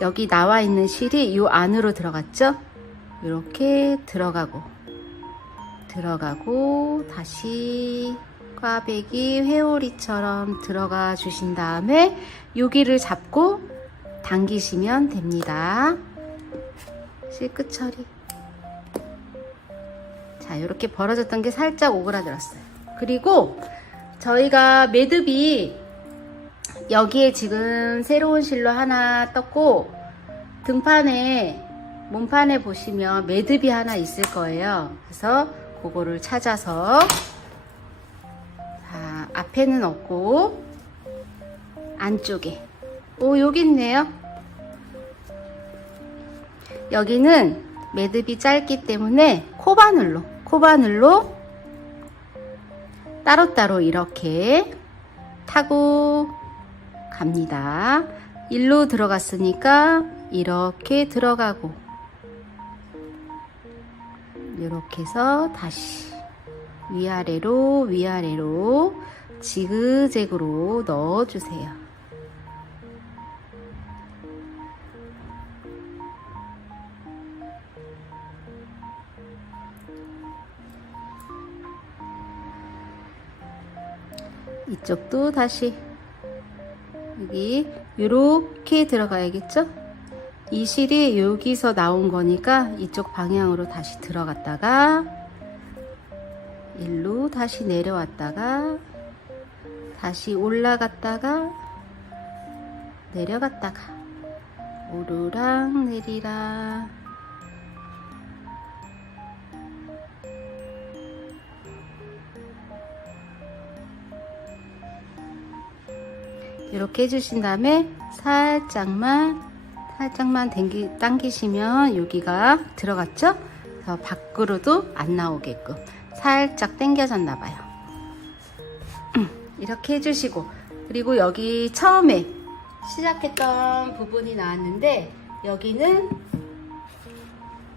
여기 나와 있는 실이 이 안으로 들어갔죠? 이렇게 들어가고 다시 꽈배기 회오리처럼 들어가 주신 다음에 여기를 잡고 당기시면 됩니다. 실끝 처리. 자, 이렇게 벌어졌던 게 살짝 오그라들었어요. 그리고 저희가 매듭이 여기에 지금 새로운 실로 하나 떴고, 등판에 몸판에 보시면 매듭이 하나 있을 거예요. 그래서 그거를 찾아서, 자, 앞에는 없고 안쪽에, 여기 있네요. 여기는 매듭이 짧기 때문에 코바늘로 따로따로 이렇게 타고 갑니다. 일로 들어갔으니까 이렇게 들어가고, 이렇게 해서 다시 위아래로 지그재그로 넣어주세요. 이쪽도 다시 여기 이렇게 들어가야겠죠? 이 실이 여기서 나온 거니까 이쪽 방향으로 다시 들어갔다가 일로 다시 내려왔다가 다시 올라갔다가 내려갔다가 오르락 내리락. 이렇게 해주신 다음에 살짝만 당기시면 여기가 들어갔죠? 그래서 밖으로도 안 나오게끔 살짝 당겨졌나 봐요. 이렇게 해주시고, 그리고 여기 처음에 시작했던 부분이 나왔는데, 여기는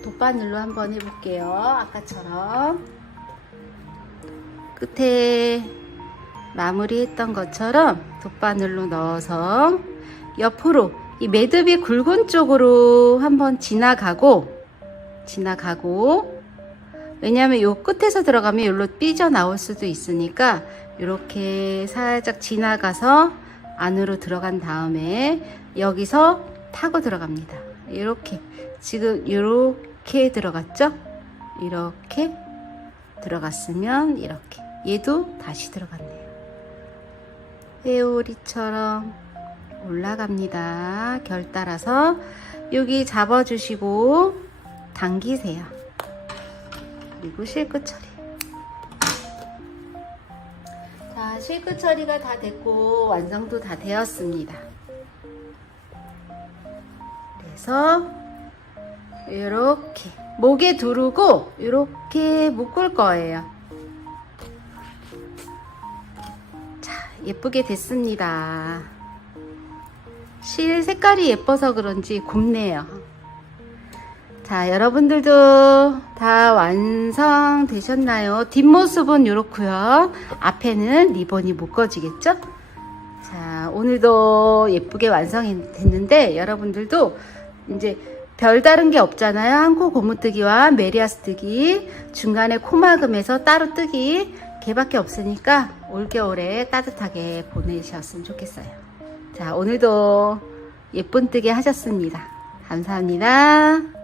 돗바늘로 한번 해볼게요. 아까처럼 끝에 마무리했던 것처럼 돗바늘로 넣어서 옆으로 이 매듭이 굵은 쪽으로 한번 지나가고, 왜냐하면 요 끝에서 들어가면 여기로 삐져나올 수도 있으니까 이렇게 살짝 지나가서 안으로 들어간 다음에 여기서 타고 들어갑니다. 이렇게 지금 이렇게 들어갔죠? 이렇게 들어갔으면 이렇게, 얘도 다시 들어갔네요. 회오리처럼 올라갑니다. 결 따라서 여기 잡아주시고 당기세요. 그리고 실끝 처리. 자, 실끝 처리가 다 됐고 완성도 다 되었습니다. 그래서 이렇게 목에 두르고 이렇게 묶을 거예요. 예쁘게 됐습니다. 실 색깔이 예뻐서 그런지 곱네요. 자, 여러분들도 다 완성되셨나요? 뒷모습은 이렇고요. 앞에는 리본이 묶어지겠죠? 자, 오늘도 예쁘게 완성이 됐는데 여러분들도 이제 별다른 게 없잖아요. 한 코 고무뜨기와 메리아스 뜨기, 중간에 코막음에서 따로 뜨기 걔밖에 없으니까 올겨울에 따뜻하게 보내셨으면 좋겠어요. 자, 오늘도 예쁜 뜨기 하셨습니다. 감사합니다.